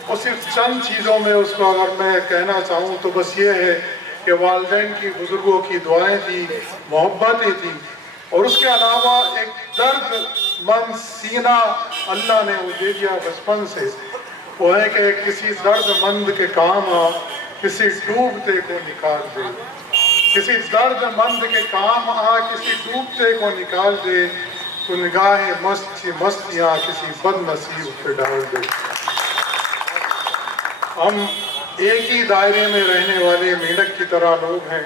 اور صرف چند چیزوں میں اس کو اگر میں کہنا چاہوں تو بس یہ ہے کہ والدین کی، بزرگوں کی دعائیں تھی، محبتیں تھی، اور اس کے علاوہ ایک درد مند سینہ اللہ نے وہ دے دیا بچپن سے، وہ ہے کہ کسی درد مند کے کام آ، کسی ڈوبتے کو نکال دے، کسی درد مند کے کام آ، کسی ڈوبتے کو نکال دے، تو نگاہ مستیاں کسی بد نصیب پہ ڈال دے۔ ہم ایک ہی دائرے میں رہنے والے میڈک کی طرح لوگ ہیں،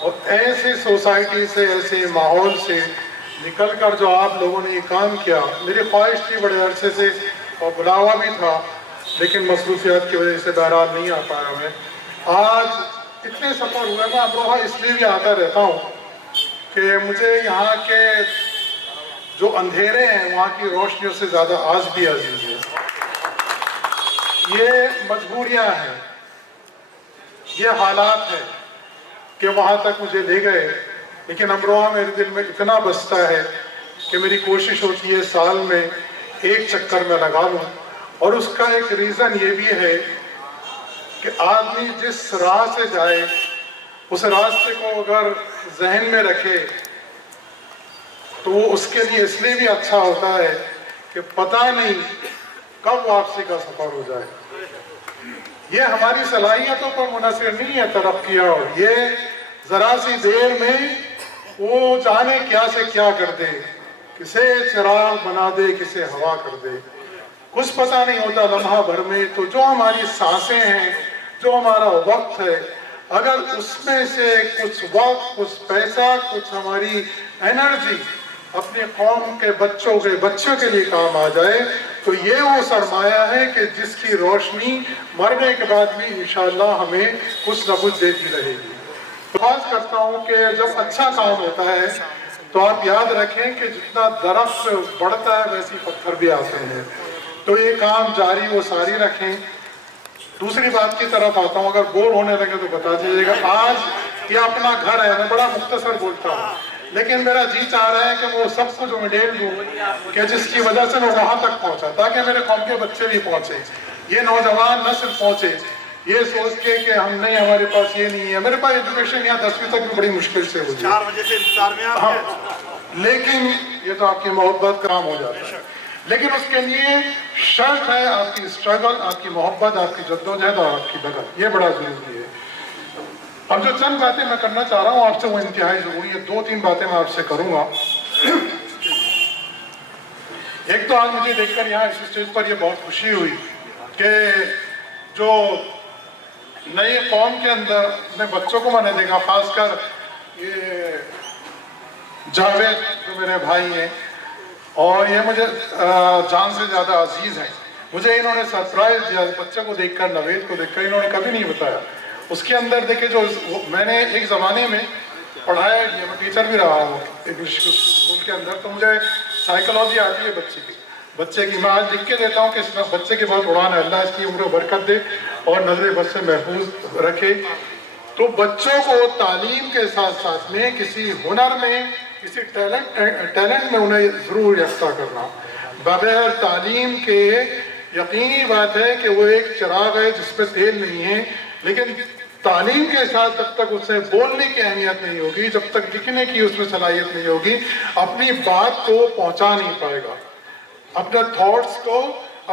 اور ایسے سوسائٹی سے، ایسے ماحول سے نکل کر جو آپ لوگوں نے یہ کام کیا، میری خواہش تھی بڑے عرصے سے اور بلاوا بھی تھا، لیکن مصروفیات کی وجہ سے بہرحال نہیں آ پایا میں۔ آج اتنے سفر ہوئے، میں امروہہ اس لیے بھی آتا رہتا ہوں کہ مجھے یہاں کے جو اندھیرے ہیں وہاں کی روشنیوں سے زیادہ آج بھی عزیز ہے۔ یہ مجبوریاں ہیں، یہ حالات ہیں کہ وہاں تک مجھے لے گئے، لیکن امروہہ میرے دل میں اتنا بستا ہے کہ میری کوشش ہوتی ہے سال میں ایک چکر میں لگا لوں، اور اس کا ایک ریزن یہ بھی ہے کہ آدمی جس راہ سے جائے اس راستے کو اگر ذہن میں رکھے تو وہ اس کے لیے اس لیے بھی اچھا ہوتا ہے کہ پتہ نہیں کب واپسی کا سفر ہو جائے۔ یہ ہماری صلاحیتوں پر منحصر نہیں ہے ترقیاں، یہ ذرا سی دیر میں وہ جانے کیا سے کیا کر دے، کسے چراغ بنا دے، کسے ہوا کر دے، کچھ پتہ نہیں ہوتا لمحہ بھر میں۔ تو جو ہماری سانسیں ہیں، جو ہمارا وقت ہے، اگر اس میں سے کچھ وقت، کچھ پیسہ، کچھ ہماری انرجی اپنی قوم کے بچوں کے لیے کام آ جائے تو یہ وہ سرمایہ ہے کہ جس کی روشنی مرنے کے بعد بھی انشاءاللہ ہمیں کچھ نہ کچھ دیتی رہے گی۔ خواہش کرتا ہوں کہ جب اچھا کام ہوتا ہے تو آپ یاد رکھیں کہ جتنا درخت بڑھتا ہے ویسی پتھر بھی آتے ہیں، تو یہ کام جاری و ساری رکھیں۔ دوسری بات کی طرف آتا ہوں، اگر بور ہونے لگے تو بتا دیجیے گا۔ آج یہ اپنا گھر ہے، میں بڑا مختصر بولتا ہوں، لیکن میرا جی چاہ رہا ہے کہ وہ سب کچھ میں ڈیل دوں کہ جس کی وجہ سے میں وہاں تک پہنچا، تاکہ میرے قوم کے بچے بھی پہنچے، یہ نوجوان نسل پہنچے، یہ سوچ کے کہ ہم نہیں، ہمارے پاس یہ نہیں ہے۔ میرے پاس ایجوکیشن یہاں 10ویں تک بھی بڑی مشکل سے ہوئی ہے، لیکن یہ تو آپ کی محبت کام ہو جاتا ہے، لیکن اس کے لیے شرط ہے آپ کی اسٹرگل، آپ کی محبت، آپ کی جدوجہد اور آپ کی لگن، یہ بڑا ضروری ہے۔ اب جو چند باتیں میں کرنا چاہ رہا ہوں آپ سے وہ انتہائی ضروری ہے، 2-3 باتیں میں آپ سے کروں گا۔ ایک تو آج مجھے دیکھ کر یہاں اس اسٹیج پر یہ بہت خوشی ہوئی کہ جو نئی قوم کے اندر اپنے بچوں کو میں نے دیکھا، خاص کر یہ جاوید جو میرے بھائی ہیں، اور یہ مجھے جان سے زیادہ عزیز ہیں، مجھے انہوں نے سرپرائز دیا بچے کو دیکھ کر، نوید کو دیکھ کر، انہوں نے کبھی نہیں بتایا۔ اس کے اندر دیکھیں جو میں نے ایک زمانے میں پڑھایا، یہ میں ٹیچر بھی رہا ہوں انگلش اسکول کے اندر، تو مجھے سائیکالوجی آتی ہے بچے کی میں آج لکھ کے دیتا ہوں کہ اس میں بچے کی بہت اڑان ہے، اللہ اس کی عمر برکت دے اور نظر بد سے محفوظ رکھے۔ تو بچوں کو تعلیم کے ساتھ ساتھ میں کسی ہنر میں، کسی ٹیلنٹ میں انہیں ضرور یکساں کرنا۔ بغیر تعلیم کے یقینی بات ہے کہ وہ ایک چراغ ہے جس پہ تیل نہیں ہے، لیکن تعلیم کے ساتھ جب تک اسے بولنے کی اہمیت نہیں ہوگی، جب تک لکھنے کی اس میں صلاحیت نہیں ہوگی، اپنی بات کو پہنچا نہیں پائے گا، اپنے تھاٹس کو،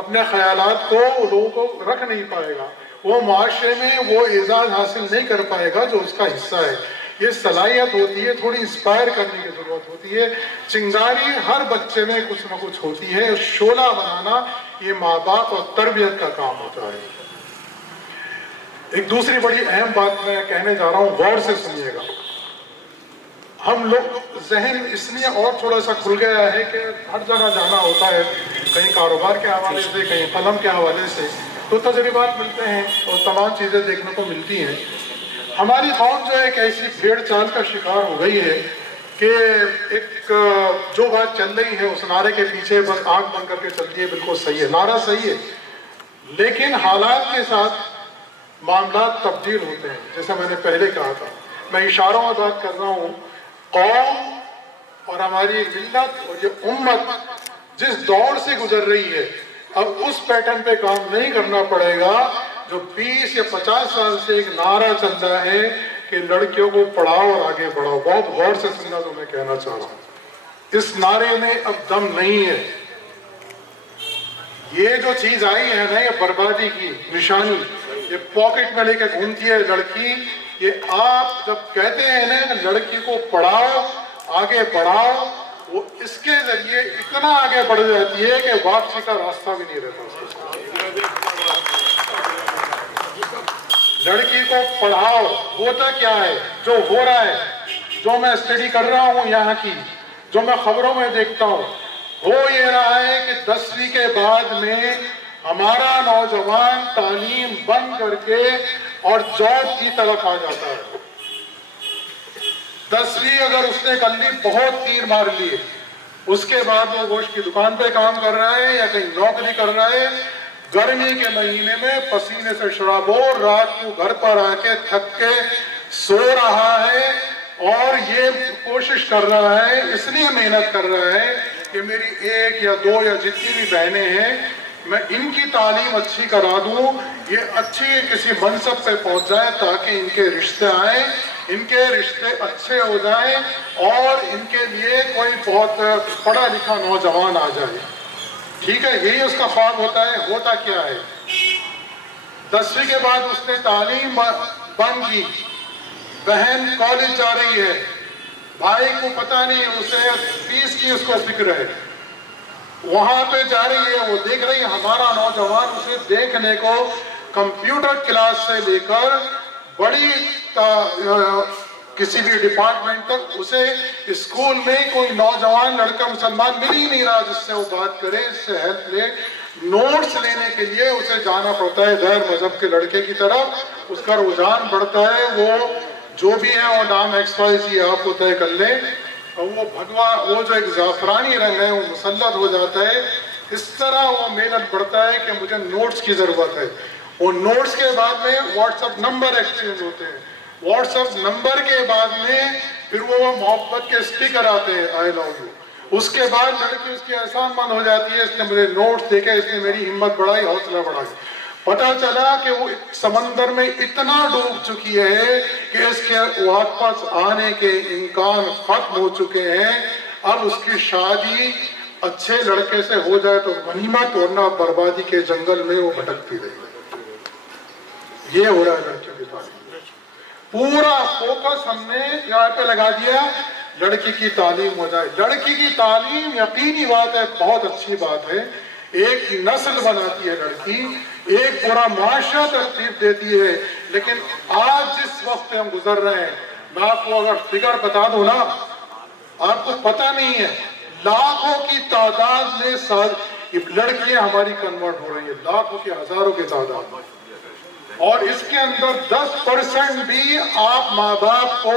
اپنے خیالات کو لوگوں کو رکھ نہیں پائے گا، وہ معاشرے میں وہ اعزاز حاصل نہیں کر پائے گا جو اس کا حصہ ہے۔ یہ صلاحیت ہوتی ہے، تھوڑی انسپائر کرنے کی ضرورت ہوتی ہے۔ چنگاری ہر بچے میں کچھ نہ کچھ ہوتی ہے، شعلہ بنانا یہ ماں باپ اور تربیت کا کام ہوتا ہے۔ ایک دوسری بڑی اہم بات میں کہنے جا رہا ہوں، غور سے سنیے گا۔ ہم لوگ ذہن اس لیے اور تھوڑا سا کھل گیا ہے کہ ہر جگہ جانا ہوتا ہے، کہیں کاروبار کے حوالے سے، کہیں قلم کے حوالے سے، تو تجربات ملتے ہیں اور تمام چیزیں دیکھنے کو ملتی ہیں۔ ہماری قوم جو ہے ایک ایسی بھیڑ چال کا شکار ہو گئی ہے کہ ایک جو بات چل رہی ہے اس نعرے کے پیچھے بس آنکھ بند کر کے چلتی ہے، بالکل صحیح ہے، نعرہ صحیح ہے، لیکن حالات کے ساتھ معاملات تبدیل ہوتے ہیں. جیسے میں نے پہلے کہا تھا, میں اشاروں میں بات کر رہا ہوں. قوم اور ہماری ملت اور یہ امت جس دور سے گزر رہی ہے, اب اس پیٹرن پہ کام نہیں کرنا پڑے گا جو 20 یا 50 سال سے ایک نعرہ چل رہا ہے کہ لڑکیوں کو پڑھاؤ اور آگے بڑھاؤ. بہت غور سے سننا تو میں کہنا چاہ رہا ہوں, اس نعرے میں اب دم نہیں ہے. یہ جو چیز آئی ہے نا, یہ بربادی کی نشانی, یہ پاکٹ میں لے کے گھومتی ہے لڑکی. یہ آپ جب کہتے ہیں نا لڑکی کو پڑھاؤ آگے بڑھاؤ, وہ اس کے ذریعے اتنا آگے بڑھ جاتی ہے کہ واپسی کا راستہ بھی نہیں رہتا اس کے ساتھ. لڑکی کو پڑھاؤ. ہوتا کیا ہے, جو ہو رہا ہے, جو میں اسٹڈی کر رہا ہوں یہاں کی, جو میں خبروں میں دیکھتا ہوں, ہو یہ رہا ہے کہ 10ویں کے بعد میں ہمارا نوجوان تعلیم بند کر کے اور جاب کی طرف آ جاتا ہے. 10ویں اگر اس نے کر لی, بہت تیر مار لیے, اس کے بعد وہ گوشت کی دکان پہ کام کر رہا ہے یا کہیں نوکری کر رہا ہے. گرمی کے مہینے میں پسینے سے شرابور, رات کو گھر پر آ کے تھک کے سو رہا ہے اور یہ کوشش کر رہا ہے, اس لیے محنت کر رہا ہے کہ میری 1 یا 2 یا جتنی بھی بہنیں ہیں میں ان کی تعلیم اچھی کرا دوں, یہ اچھی کسی منصب پہ پہنچ جائے تاکہ ان کے رشتے آئیں, ان کے رشتے اچھے ہو جائیں اور ان کے لیے کوئی بہت پڑھا لکھا نوجوان آ جائے. ٹھیک ہے, یہی اس کا خواب ہوتا ہے. ہوتا کیا ہے, 10ویں کے بعد اس نے تعلیم بند کی, بہن کالج جا رہی ہے, بھائی کو پتہ نہیں, اسے فیس کی اس کو فکر ہے, وہاں پہ جا رہی ہے, وہ دیکھ رہی ہے ہمارا نوجوان اسے دیکھنے کو کمپیوٹر کلاس سے لے کر بڑی کسی بھی ڈپارٹمنٹ تک اسے اسکول میں کوئی نوجوان لڑکا مسلمان مل ہی نہیں رہا جس سے وہ بات کرے, اس سے ہیلپ لے. نوٹس لینے کے لیے اسے جانا پڑتا ہے غیر مذہب کے لڑکے کی طرف. اس کا رجحان بڑھتا ہے, وہ جو بھی ہے وہ نام XYZ آپ کو طے کر لیں, اور وہ بھگوا وہ جو ایک زعفرانی رنگ ہے وہ مسلط ہو جاتا ہے. اس طرح وہ محنت بڑھتا ہے کہ مجھے نوٹس کی ضرورت ہے. وہ نوٹس کے بعد میں واٹس ایپ نمبر ایکسچینج ہوتے ہیں, واٹس ایپ نمبر کے بعد میں پھر وہ محبت کے اسٹیکر آتے ہیں آئی لو یو. اس کے بعد لڑکی اس کی احسان مند ہو جاتی ہے, اس نے مجھے نوٹس دیکھے, اس نے میری ہمت بڑھائی, حوصلہ بڑھائی. پتہ چلا کہ وہ سمندر میں اتنا ڈوب چکی ہے کہ اس کے واپس آنے کے امکان ختم ہو چکے ہیں. اب اس کی شادی اچھے لڑکے سے ہو جائے تو غنیمت, ورنہ بربادی کے جنگل میں وہ بھٹکتی رہی. یہ ہو رہا ہے لڑکیوں کی تعلیم. پورا فوکس ہم نے یہاں پہ لگا دیا لڑکی کی تعلیم ہو جائے. لڑکی کی تعلیم یقینی بات ہے, بہت اچھی بات ہے, ایک نسل بناتی ہے لڑکی, ایک پورا معاشرہ ترتیب دیتی ہے. لیکن آج جس وقت ہم گزر رہے ہیں, میں آپ کو اگر فگر بتا دوں نا, آپ کو پتہ نہیں ہے لاکھوں کی تعداد میں لڑکیاں ہماری کنورٹ ہو رہی ہیں, لاکھوں کی ہزاروں کی تعداد میں. اور اس کے اندر 10% بھی آپ ماں باپ کو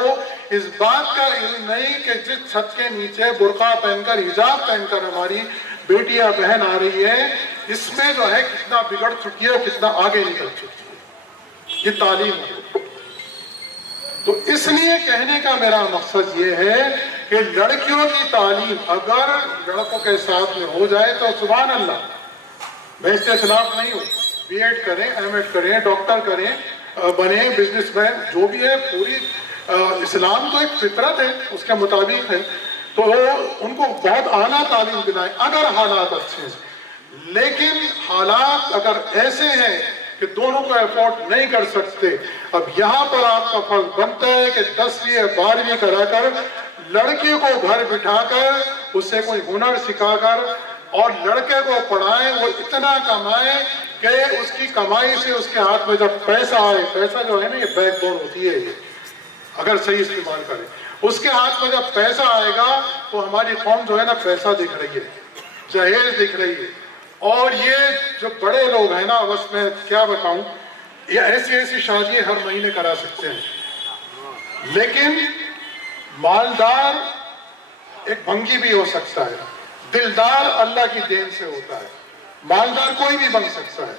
اس بات کا علم نہیں کہ جس چھت کے نیچے برقع پہن کر, حجاب پہن کر ہماری بیٹیاں بہن آ رہی ہے, اس میں جو ہے کتنا بگڑ چکی ہے, کتنا آگے نکل چکی ہے یہ تعلیم ہے. تو اس لیے کہنے کا میرا مقصد یہ ہے کہ لڑکیوں کی تعلیم اگر لڑکوں کے ساتھ میں ہو جائے تو سبحان اللہ, میں اس کے خلاف نہیں ہوں. B.Ed کریں, M.Ed کریں, ڈاکٹر کریں, بنیں بزنس مین, جو بھی ہے. پوری اسلام تو ایک فطرت ہے, اس کے مطابق ہے, تو ان کو بہت اعلیٰ تعلیم دلائیں اگر حالات اچھے ہیں. لیکن حالات اگر ایسے ہیں کہ دونوں کو افورڈ نہیں کر سکتے, اب یہاں پر آپ کا فرض بنتا ہے کہ 10ویں یا 12ویں کرا کر لڑکی کو گھر بٹھا کر اسے کوئی ہنر سکھا کر اور لڑکے کو پڑھائیں, وہ اتنا کمائیں کہ اس کی کمائی سے اس کے ہاتھ میں جب پیسہ آئے, پیسہ جو ہے نا یہ بیک بون ہوتی ہے, یہ اگر صحیح استعمال کریں, اس کے ہاتھ میں جب پیسہ آئے گا تو ہماری قوم جو ہے نا پیسہ دکھ رہی ہے, جہیز دکھ رہی ہے. اور یہ جو بڑے لوگ ہیں نا, بس میں کیا بتاؤں, یہ ایسی ایسی شادی ہر مہینے کرا سکتے ہیں, لیکن مالدار ایک بھنگی بھی ہو سکتا ہے, دلدار اللہ کی دین سے ہوتا ہے. مالدار کوئی بھی بن سکتا ہے.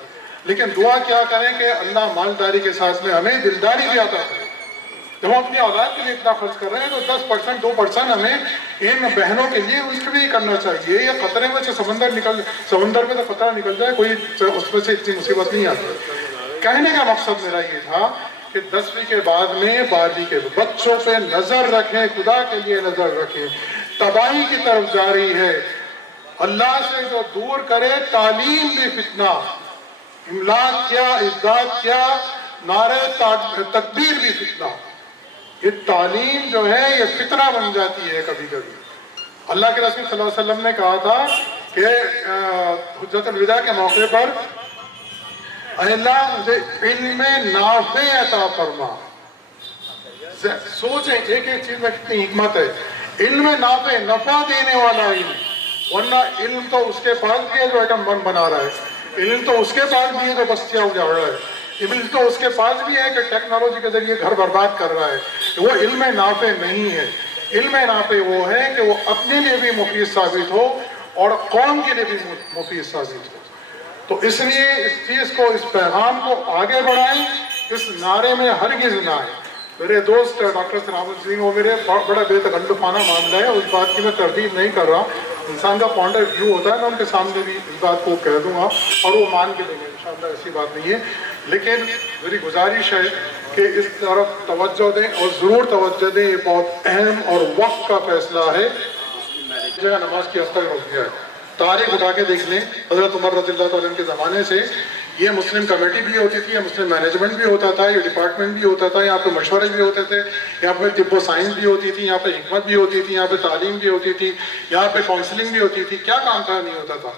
لیکن دعا کیا کریں کہ اللہ مالداری کے ساتھ میں ہمیں دلداری بھی عطا کرے. جب ہم اپنی اولاد کے لیے اتنا خرچ کر رہے ہیں تو 10% 2% ہمیں ان بہنوں کے لیے اس کے بھی کرنا چاہیے. یہ خطرے میں سے سمندر میں تو خطرہ نکل جائے, کوئی اس میں سے اتنی مصیبت نہیں آتی. کہنے کا مقصد میرا یہ تھا کہ 10ویں کے بعد میں بادی کے بچوں پہ نظر رکھیں, خدا کے لیے نظر رکھیں. تباہی کی طرف جاری ہے. اللہ سے جو دور کرے, تعلیم بھی فتنہ, املاک کیا, ازداد کیا, نعرے تکبیر بھی فتنہ. یہ تعلیم جو ہے یہ فتنہ بن جاتی ہے کبھی کبھی. اللہ کے رسول صلی اللہ علیہ وسلم نے کہا تھا کہ حجۃ الوداع کے موقع پر, اے اللہ مجھے علم نافع عطا فرما. سوچیں ایک ایک چیز میں کتنی حکمت ہے. علم نافع, نفع دینے والا علم, ورنہ علم تو اس کے پاس بھی ہے جو ایٹم بم بنا رہا ہے, علم تو اس کے پاس بھی ہے جو بستیاں اجاڑ رہا ہے, علم تو اس کے پاس بھی ہے کہ ٹیکنالوجی کے ذریعے گھر برباد کر رہا ہے. وہ علم نافع نہیں ہے. علم نافع وہ ہے کہ وہ اپنے لیے بھی مفید ثابت ہو اور قوم کے لیے بھی مفید ثابت ہو. تو اس لیے اس چیز کو, اس پیغام کو آگے بڑھائیں, اس نعرے میں ہرگز نہ آئے. میرے دوست ڈاکٹر سلام الدین, وہ میرے بڑا بے تکلفانہ معاملہ ہے, اس بات کی میں تردید نہیں کر رہا. انسان کا پوائنٹ آف ویو ہوتا ہے, میں ان کے سامنے بھی اس بات کو کہہ دوں گا اور وہ مان کے لیں گے انشاءاللہ, ایسی بات نہیں ہے. لیکن میری گزارش ہے کہ اس طرف توجہ دیں اور ضرور توجہ دیں. یہ بہت اہم اور وقت کا فیصلہ ہے. جو نماز کی حد تک رک گیا ہے. تاریخ اٹھا کے دیکھ لیں, حضرت عمر رضی اللہ تعالیٰ عنہ کے زمانے سے یہ مسلم کمیٹی بھی ہوتی تھی, یہ مسلم مینجمنٹ بھی ہوتا تھا, یہ ڈپارٹمنٹ بھی ہوتا تھا, یہاں پہ مشورے بھی ہوتے تھے, یہاں پہ طب و سائنس بھی ہوتی تھی, یہاں پہ حکمت بھی ہوتی تھی, یہاں پہ تعلیم بھی ہوتی تھی, یہاں پہ کاؤنسلنگ بھی ہوتی تھی. کیا کام تھا نہیں ہوتا تھا.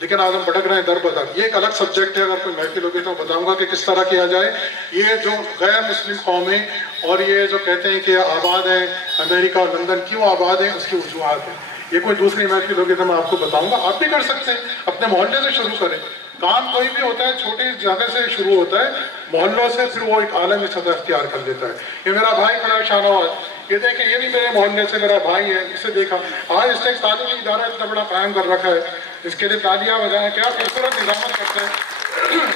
لیکن آج ہم بھٹک رہے ہیں در بدر. یہ ایک الگ سبجیکٹ ہے, اگر کوئی محفل ہوگی تو بتاؤں گا کہ کس طرح کیا جائے. یہ جو غیر مسلم قومیں اور یہ جو کہتے ہیں کہ آباد ہیں امریکہ اور لندن, کیوں آباد ہیں, اس کی وجوہات ہیں. یہ کوئی دوسری محفل ہوگی تو میں آپ کو بتاؤں گا. آپ بھی کر سکتے ہیں, اپنے محلے سے شروع کریں. کام کوئی بھی ہوتا ہے چھوٹی جگہ سے شروع ہوتا ہے, محلوں سے پھر وہ ایک عالمی سطح اختیار کر لیتا ہے. یہ میرا بھائی کھڑا ہے شاہنواز, یہ دیکھیں یہ بھی میرے محلے سے میرا بھائی ہے, اسے دیکھا آج اس نے ایک تعلیمی ادارہ اتنا بڑا قائم کر رکھا ہے. اس کے لیے تالیاں بجائیں, کیا خوبصورت نظامت کرتا ہے.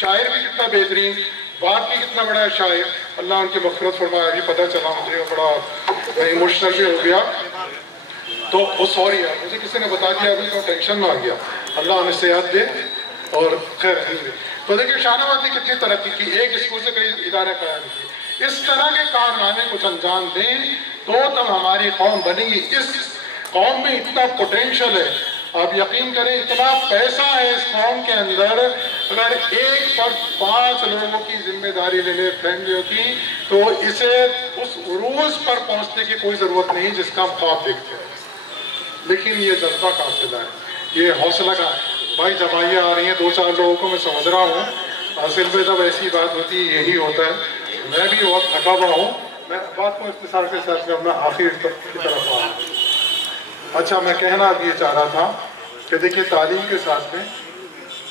شاعر بھی کتنا بہترین, بات بھی کتنا بڑا ہے شاعر, اللہ ان کی مغفرت فرمائے. ابھی پتہ چلا مجھے, بڑا ایموشنل بھی ہو گیا. تو وہ سوری ہے, مجھے کسی نے بتا دیا ابھی تو ٹینشن میں آ گیا. اللہ انہیں صحت دے اور خیر رحم دے. تو دیکھیں شاہنواز نے کتنی ترقی کی, ایک اسکول سے کئی ادارے قائم کیے. اس طرح کے کارنامے کچھ انجام دیں تو تب ہماری قوم بنے گی. اس قوم میں اتنا پوٹینشل ہے, آپ یقین کریں اتنا پیسہ ہے اس قوم کے اندر. اگر ایک فرد 5 لوگوں کی ذمہ داری لے لے فیملیوں کی, تو اسے اس عروج پر پہنچنے کی کوئی ضرورت نہیں جس کا ہم خواب دیکھتے ہیں. لیکن یہ جذبہ کا حاصل ہے, یہ حوصلہ کا. بھائی جمائیاں آ رہی ہیں, 2-4 لوگوں کو میں سمجھ رہا ہوں. حاصل میں جب ایسی بات ہوتی ہے یہی ہوتا ہے. میں بھی بہت تھکا ہوا ہوں. میں بات کو اختصار کے ساتھ میں اپنا آخر کی طرف آؤں. اچھا, میں کہنا اب یہ چاہ رہا تھا کہ دیکھیں تعلیم کے ساتھ میں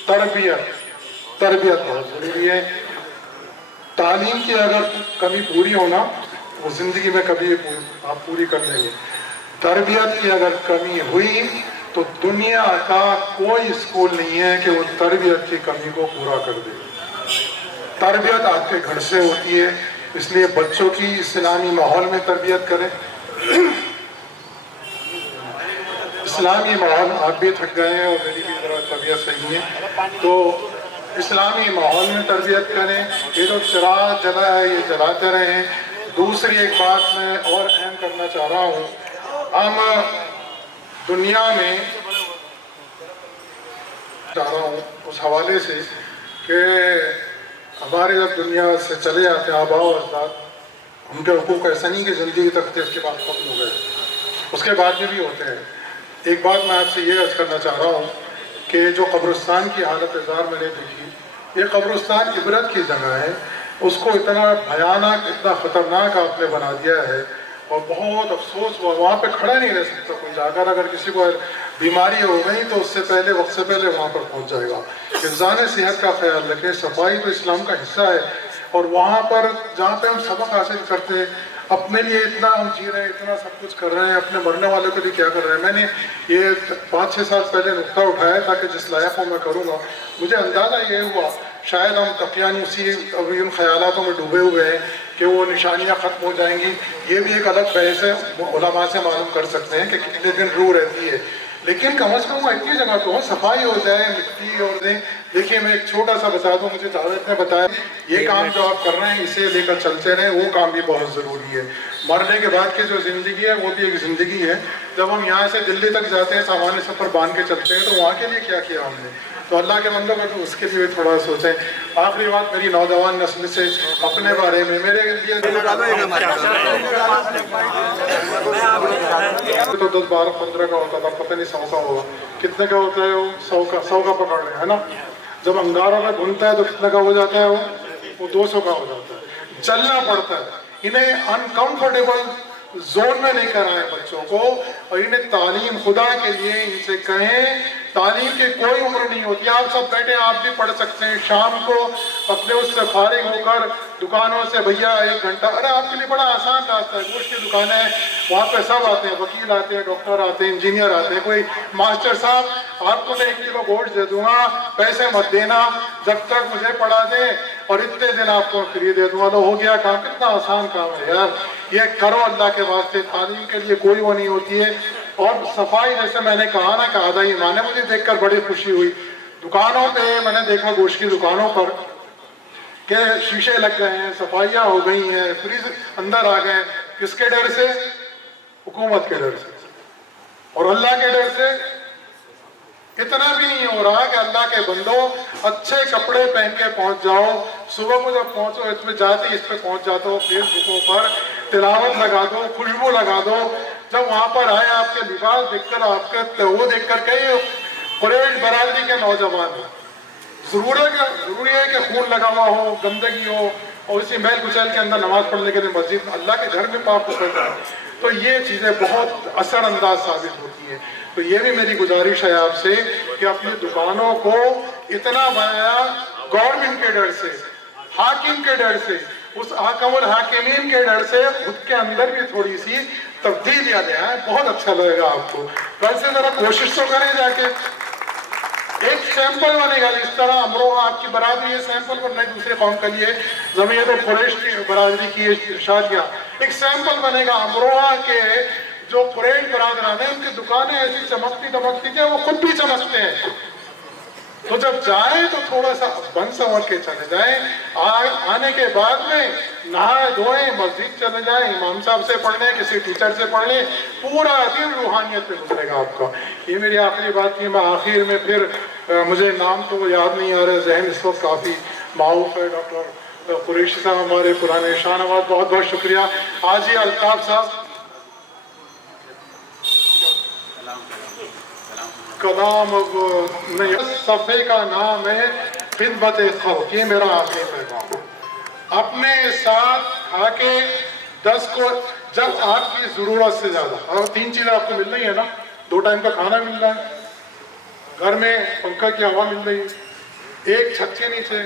تربیت بہت ضروری ہے. تعلیم کی اگر کمی پوری ہونا وہ زندگی میں کبھی آپ پوری کر لیں گے. تربیت کی اگر کمی ہوئی تو دنیا کا کوئی اسکول نہیں ہے کہ وہ تربیت کی کمی کو پورا کر دے. تربیت آپ کے گھر سے ہوتی ہے, اس لیے بچوں کی اسلامی ماحول میں تربیت کریں. اسلامی ماحول, آپ بھی تھک گئے ہیں اور میری بھی ذرا طبیعت صحیح ہے, تو اسلامی ماحول میں تربیت کریں. یہ جو چراغ جلا ہے یہ جلاتے رہیں. دوسری ایک بات میں اور اہم کرنا چاہ رہا ہوں, ہم دنیا میں چاہ رہا ہوں اس حوالے سے کہ ہمارے جب دنیا سے چلے جاتے ہیں آباء و اجداد, ان کے حقوق ایسا نہیں کہ زندگی تک اس کے بعد ختم ہو گئے, اس کے بعد میں بھی ہوتے ہیں. ایک بات میں آپ سے یہ عرض کرنا چاہ رہا ہوں کہ جو قبرستان کی حالت زار میں نے دیکھی, یہ قبرستان عبرت کی جگہ ہے. اس کو اتنا بھیانک, اتنا خطرناک آپ نے بنا دیا ہے, اور بہت افسوس ہوا. وہاں پہ کھڑا نہیں رہ سکتا کوئی جا کر. اگر کسی کو بیماری ہو گئی تو اس سے پہلے, وقت سے پہلے وہاں پر پہنچ جائے گا. انسان صحت کا خیال رکھیں. صفائی تو اسلام کا حصہ ہے, اور وہاں پر جہاں پہ ہم سبق حاصل کرتے ہیں, اپنے لیے اتنا ہم جی رہے ہیں، اتنا سب کچھ کر رہے ہیں، اپنے مرنے والوں کے لیے کیا کر رہے ہیں. میں نے یہ 5-6 سال پہلے نقطہ اٹھایا تھا کہ جس لائق کو میں کروں گا. مجھے اندازہ یہ ہوا شاید ہم تقیانی اسی ان خیالاتوں میں ڈوبے ہوئے ہیں کہ وہ نشانیاں ختم ہو جائیں گی. یہ بھی ایک الگ بحث ہے، علماء سے معلوم کر سکتے ہیں کہ کتنے دن روح رہتی ہے. لیکن کم از کم وہ اتنی جگہ تو صفائی ہو جائے، مٹی اور دیں. دیکھیے میں ایک چھوٹا سا بتا دوں، مجھے جاوید نے بتایا یہ کام جو آپ کر رہے ہیں اسے لے کر چلتے رہیں، وہ کام بھی بہت ضروری ہے. مرنے کے بعد کی جو زندگی ہے وہ بھی ایک زندگی ہے. جب ہم یہاں سے دلی تک جاتے ہیں سامان سفر باندھ کے چلتے ہیں تو وہاں کے لیے کیا کیا ہم نے. تو اللہ کے بندوں کو تو اس کے لیے تھوڑا سوچیں. آخری بات میری نوجوان نسل سے اپنے بارے میں، میرے لیے تو 10 12 15 کا ہوتا تھا، پتہ نہیں 100 کا ہوگا. کتنے کا ہوتا ہے وہ؟ 100 کا پکڑ لیں، ہے نا. جب انگاروں میں گھنتا ہے تو کتنے کا ہو جاتا ہے وہ 200 کا ہو جاتا ہے. چلنا پڑتا ہے. انہیں انکمفرٹیبل زون میں لے کر آئے بچوں کو، اور انہیں تعلیم خدا کے لیے ان سے کہیں تعلیم کی کوئی عمر نہیں ہوتی. آپ سب بیٹھے آپ بھی پڑھ سکتے ہیں. شام کو اپنے اس سے فارغ ہو کر دکانوں سے بھیا 1 گھنٹہ، ارے آپ کے لیے بڑا آسان راستہ ہے. گوشت کی دکانیں ہیں، وہاں پہ سب آتے ہیں، وکیل آتے ہیں، ڈاکٹر آتے ہیں، انجینئر آتے ہیں. کوئی ماسٹر صاحب آپ کو میں 1 کلو گوشت دے دوں گا، پیسے مت دینا جب تک مجھے پڑھا دیں، اور اتنے دن آپ کو فری دے دوں گا. تو ہو گیا کام. کتنا آسان کام ہے یار. یہ کرو اللہ کے واسطے. تعلیم کے لیے کوئی وہ نہیں ہوتی ہے. اور صفائی جیسے میں نے کہا نا کہ آدھا ایمان ہے. مجھے دیکھ کر بڑی خوشی ہوئی. دکانوں پہ میں نے دیکھا گوشت کی دکانوں پر کہ شیشے لگ گئے ہیں، صفائیاں ہو گئی ہیں، فریز اندر آ گئے ہیں. کس کے ڈر سے؟ حکومت کے ڈر سے. اور اللہ کے ڈر سے اتنا بھی نہیں ہو رہا کہ اللہ کے بندو اچھے کپڑے پہن کے پہنچ جاؤ. صبح کو جب پہنچو اس پہ جاتے اس پہ پہنچ جاتا ہو، فیس بکوں پر تلاوت لگا دو، خوشبو لگا دو. جب وہاں پر آئے آپ کے لباس دیکھ کر، آپ کے وہ دیکھ کر کئی قریش برادری کے نوجوان ہیں. ضروری ہے کہ خون لگا ہوا ہو، گندگی ہو، اور اسی محل کچیل کے اندر نماز پڑھنے کے لیے مسجد اللہ کے گھر میں پاک کرتا ہے. تو یہ چیزیں بہت اثر انداز ثابت ہوتی ہیں. تو یہ بھی میری گزارش ہے آپ سے کہ اپنی دکانوں کو اتنا بنایا گورنمنٹ کے ڈر سے، حاکم کے ڈر سے، اس حاکم الحاکمین کے ڈر سے، خود کے اندر بھی تھوڑی سی تبدیلیاں لے آئیں. بہت اچھا لگے گا آپ کو. ویسے ذرا کوشش تو کریں جا کے. ایک سیمپل بنے گا. اس طرح امروہہ آپ کی برادری ہے، سیمپل بننا ہے دوسرے قوم کے لیے. زمین قریش کی برادری کی شادیاں ایک سیمپل بنے گا. امروہہ کے جو قریش برادران ہیں ان کی دکانیں ایسی چمکتی دمکتی ہیں، وہ خود بھی چمکتے ہیں. تو جب جائیں تو تھوڑا سا بن سنور کے چلے جائیں. آنے کے بعد میں نہائے دھوئیں، مسجد چلے جائیں، امام صاحب سے پڑھ لیں، کسی ٹیچر سے پڑھ لیں. پورا دن روحانیت پہ گزرے گا آپ کا. یہ میری آخری بات تھی. میں آخر میں پھر مجھے نام تو یاد نہیں آ رہا، ذہن اس وقت کافی معروف ہے. ڈاکٹر قریشی صاحب ہمارے پرانے شان آباد، بہت بہت شکریہ. حاجی الطاف صاحب کلام نہیں، صفحے کا نام ہے خدمت خلق. یہ میرا آخری پیغام. اپنے ساتھ کھا کے 10 کو، جب آپ کی ضرورت سے زیادہ، اور 3 چیزیں آپ کو مل رہی ہیں نا، 2 ٹائم کا کھانا مل رہا ہے، گھر میں پنکھا کی ہوا مل رہی ہے، ایک چھت کے نیچے.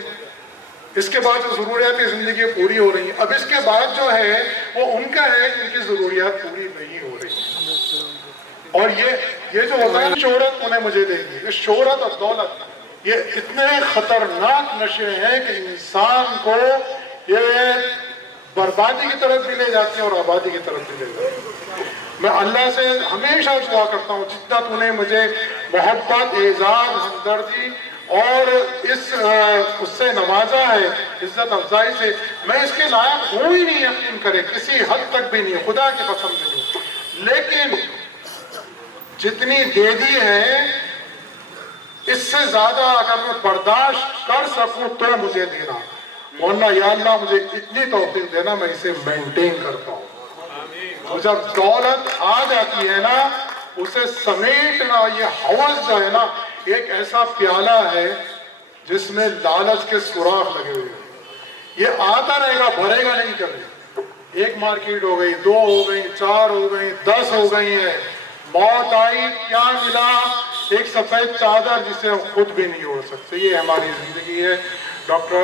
اس کے بعد جو ضروریات زندگی پوری ہو رہی ہیں. اب اس کے بعد جو ہے وہ ان کا ہے جن کی ضروریات پوری نہیں ہو رہی. اور یہ جو ہوتا ہے شہرت انہیں مجھے دے گی. یہ شہرت اور دولت یہ اتنے خطرناک نشے ہیں کہ انسان کو یہ بربادی کی طرف بھی لے جاتے ہیں اور آبادی کی طرف بھی لے جاتے ہیں. میں اللہ سے ہمیشہ دعا کرتا ہوں جتنا تو نے مجھے محبت، اعزاز، ہمدردی اور اس سے نوازا ہے، عزت افزائی سے، میں اس کے لائق ہوں ہی نہیں. یقین کرے کسی حد تک بھی نہیں، خدا کی قسم نہیں. لیکن جتنی دے دی ہے اس سے زیادہ اگر میں برداشت کر سکوں تو مجھے دینا، ورنہ یا اللہ مجھے اتنی توفیق دینا میں اسے مینٹین کر پاؤں. جب دولت آ جاتی ہے نا اسے سمیٹنا، یہ ہوس جو ہے نا ایک ایسا پیالہ ہے جس میں لالچ کے سوراخ لگے ہوئے ہیں. یہ آتا رہے گا، بھرے گا نہیں کبھی. ایک مارکیٹ ہو گئی، 2 ہو گئی، 4 ہو گئی، 10 ہو گئی ہیں. موت آئی، کیا ملا؟ ایک سفید چادر جسے ہم خود بھی نہیں اوڑھ سکتے. یہ ہماری زندگی ہے. ڈاکٹر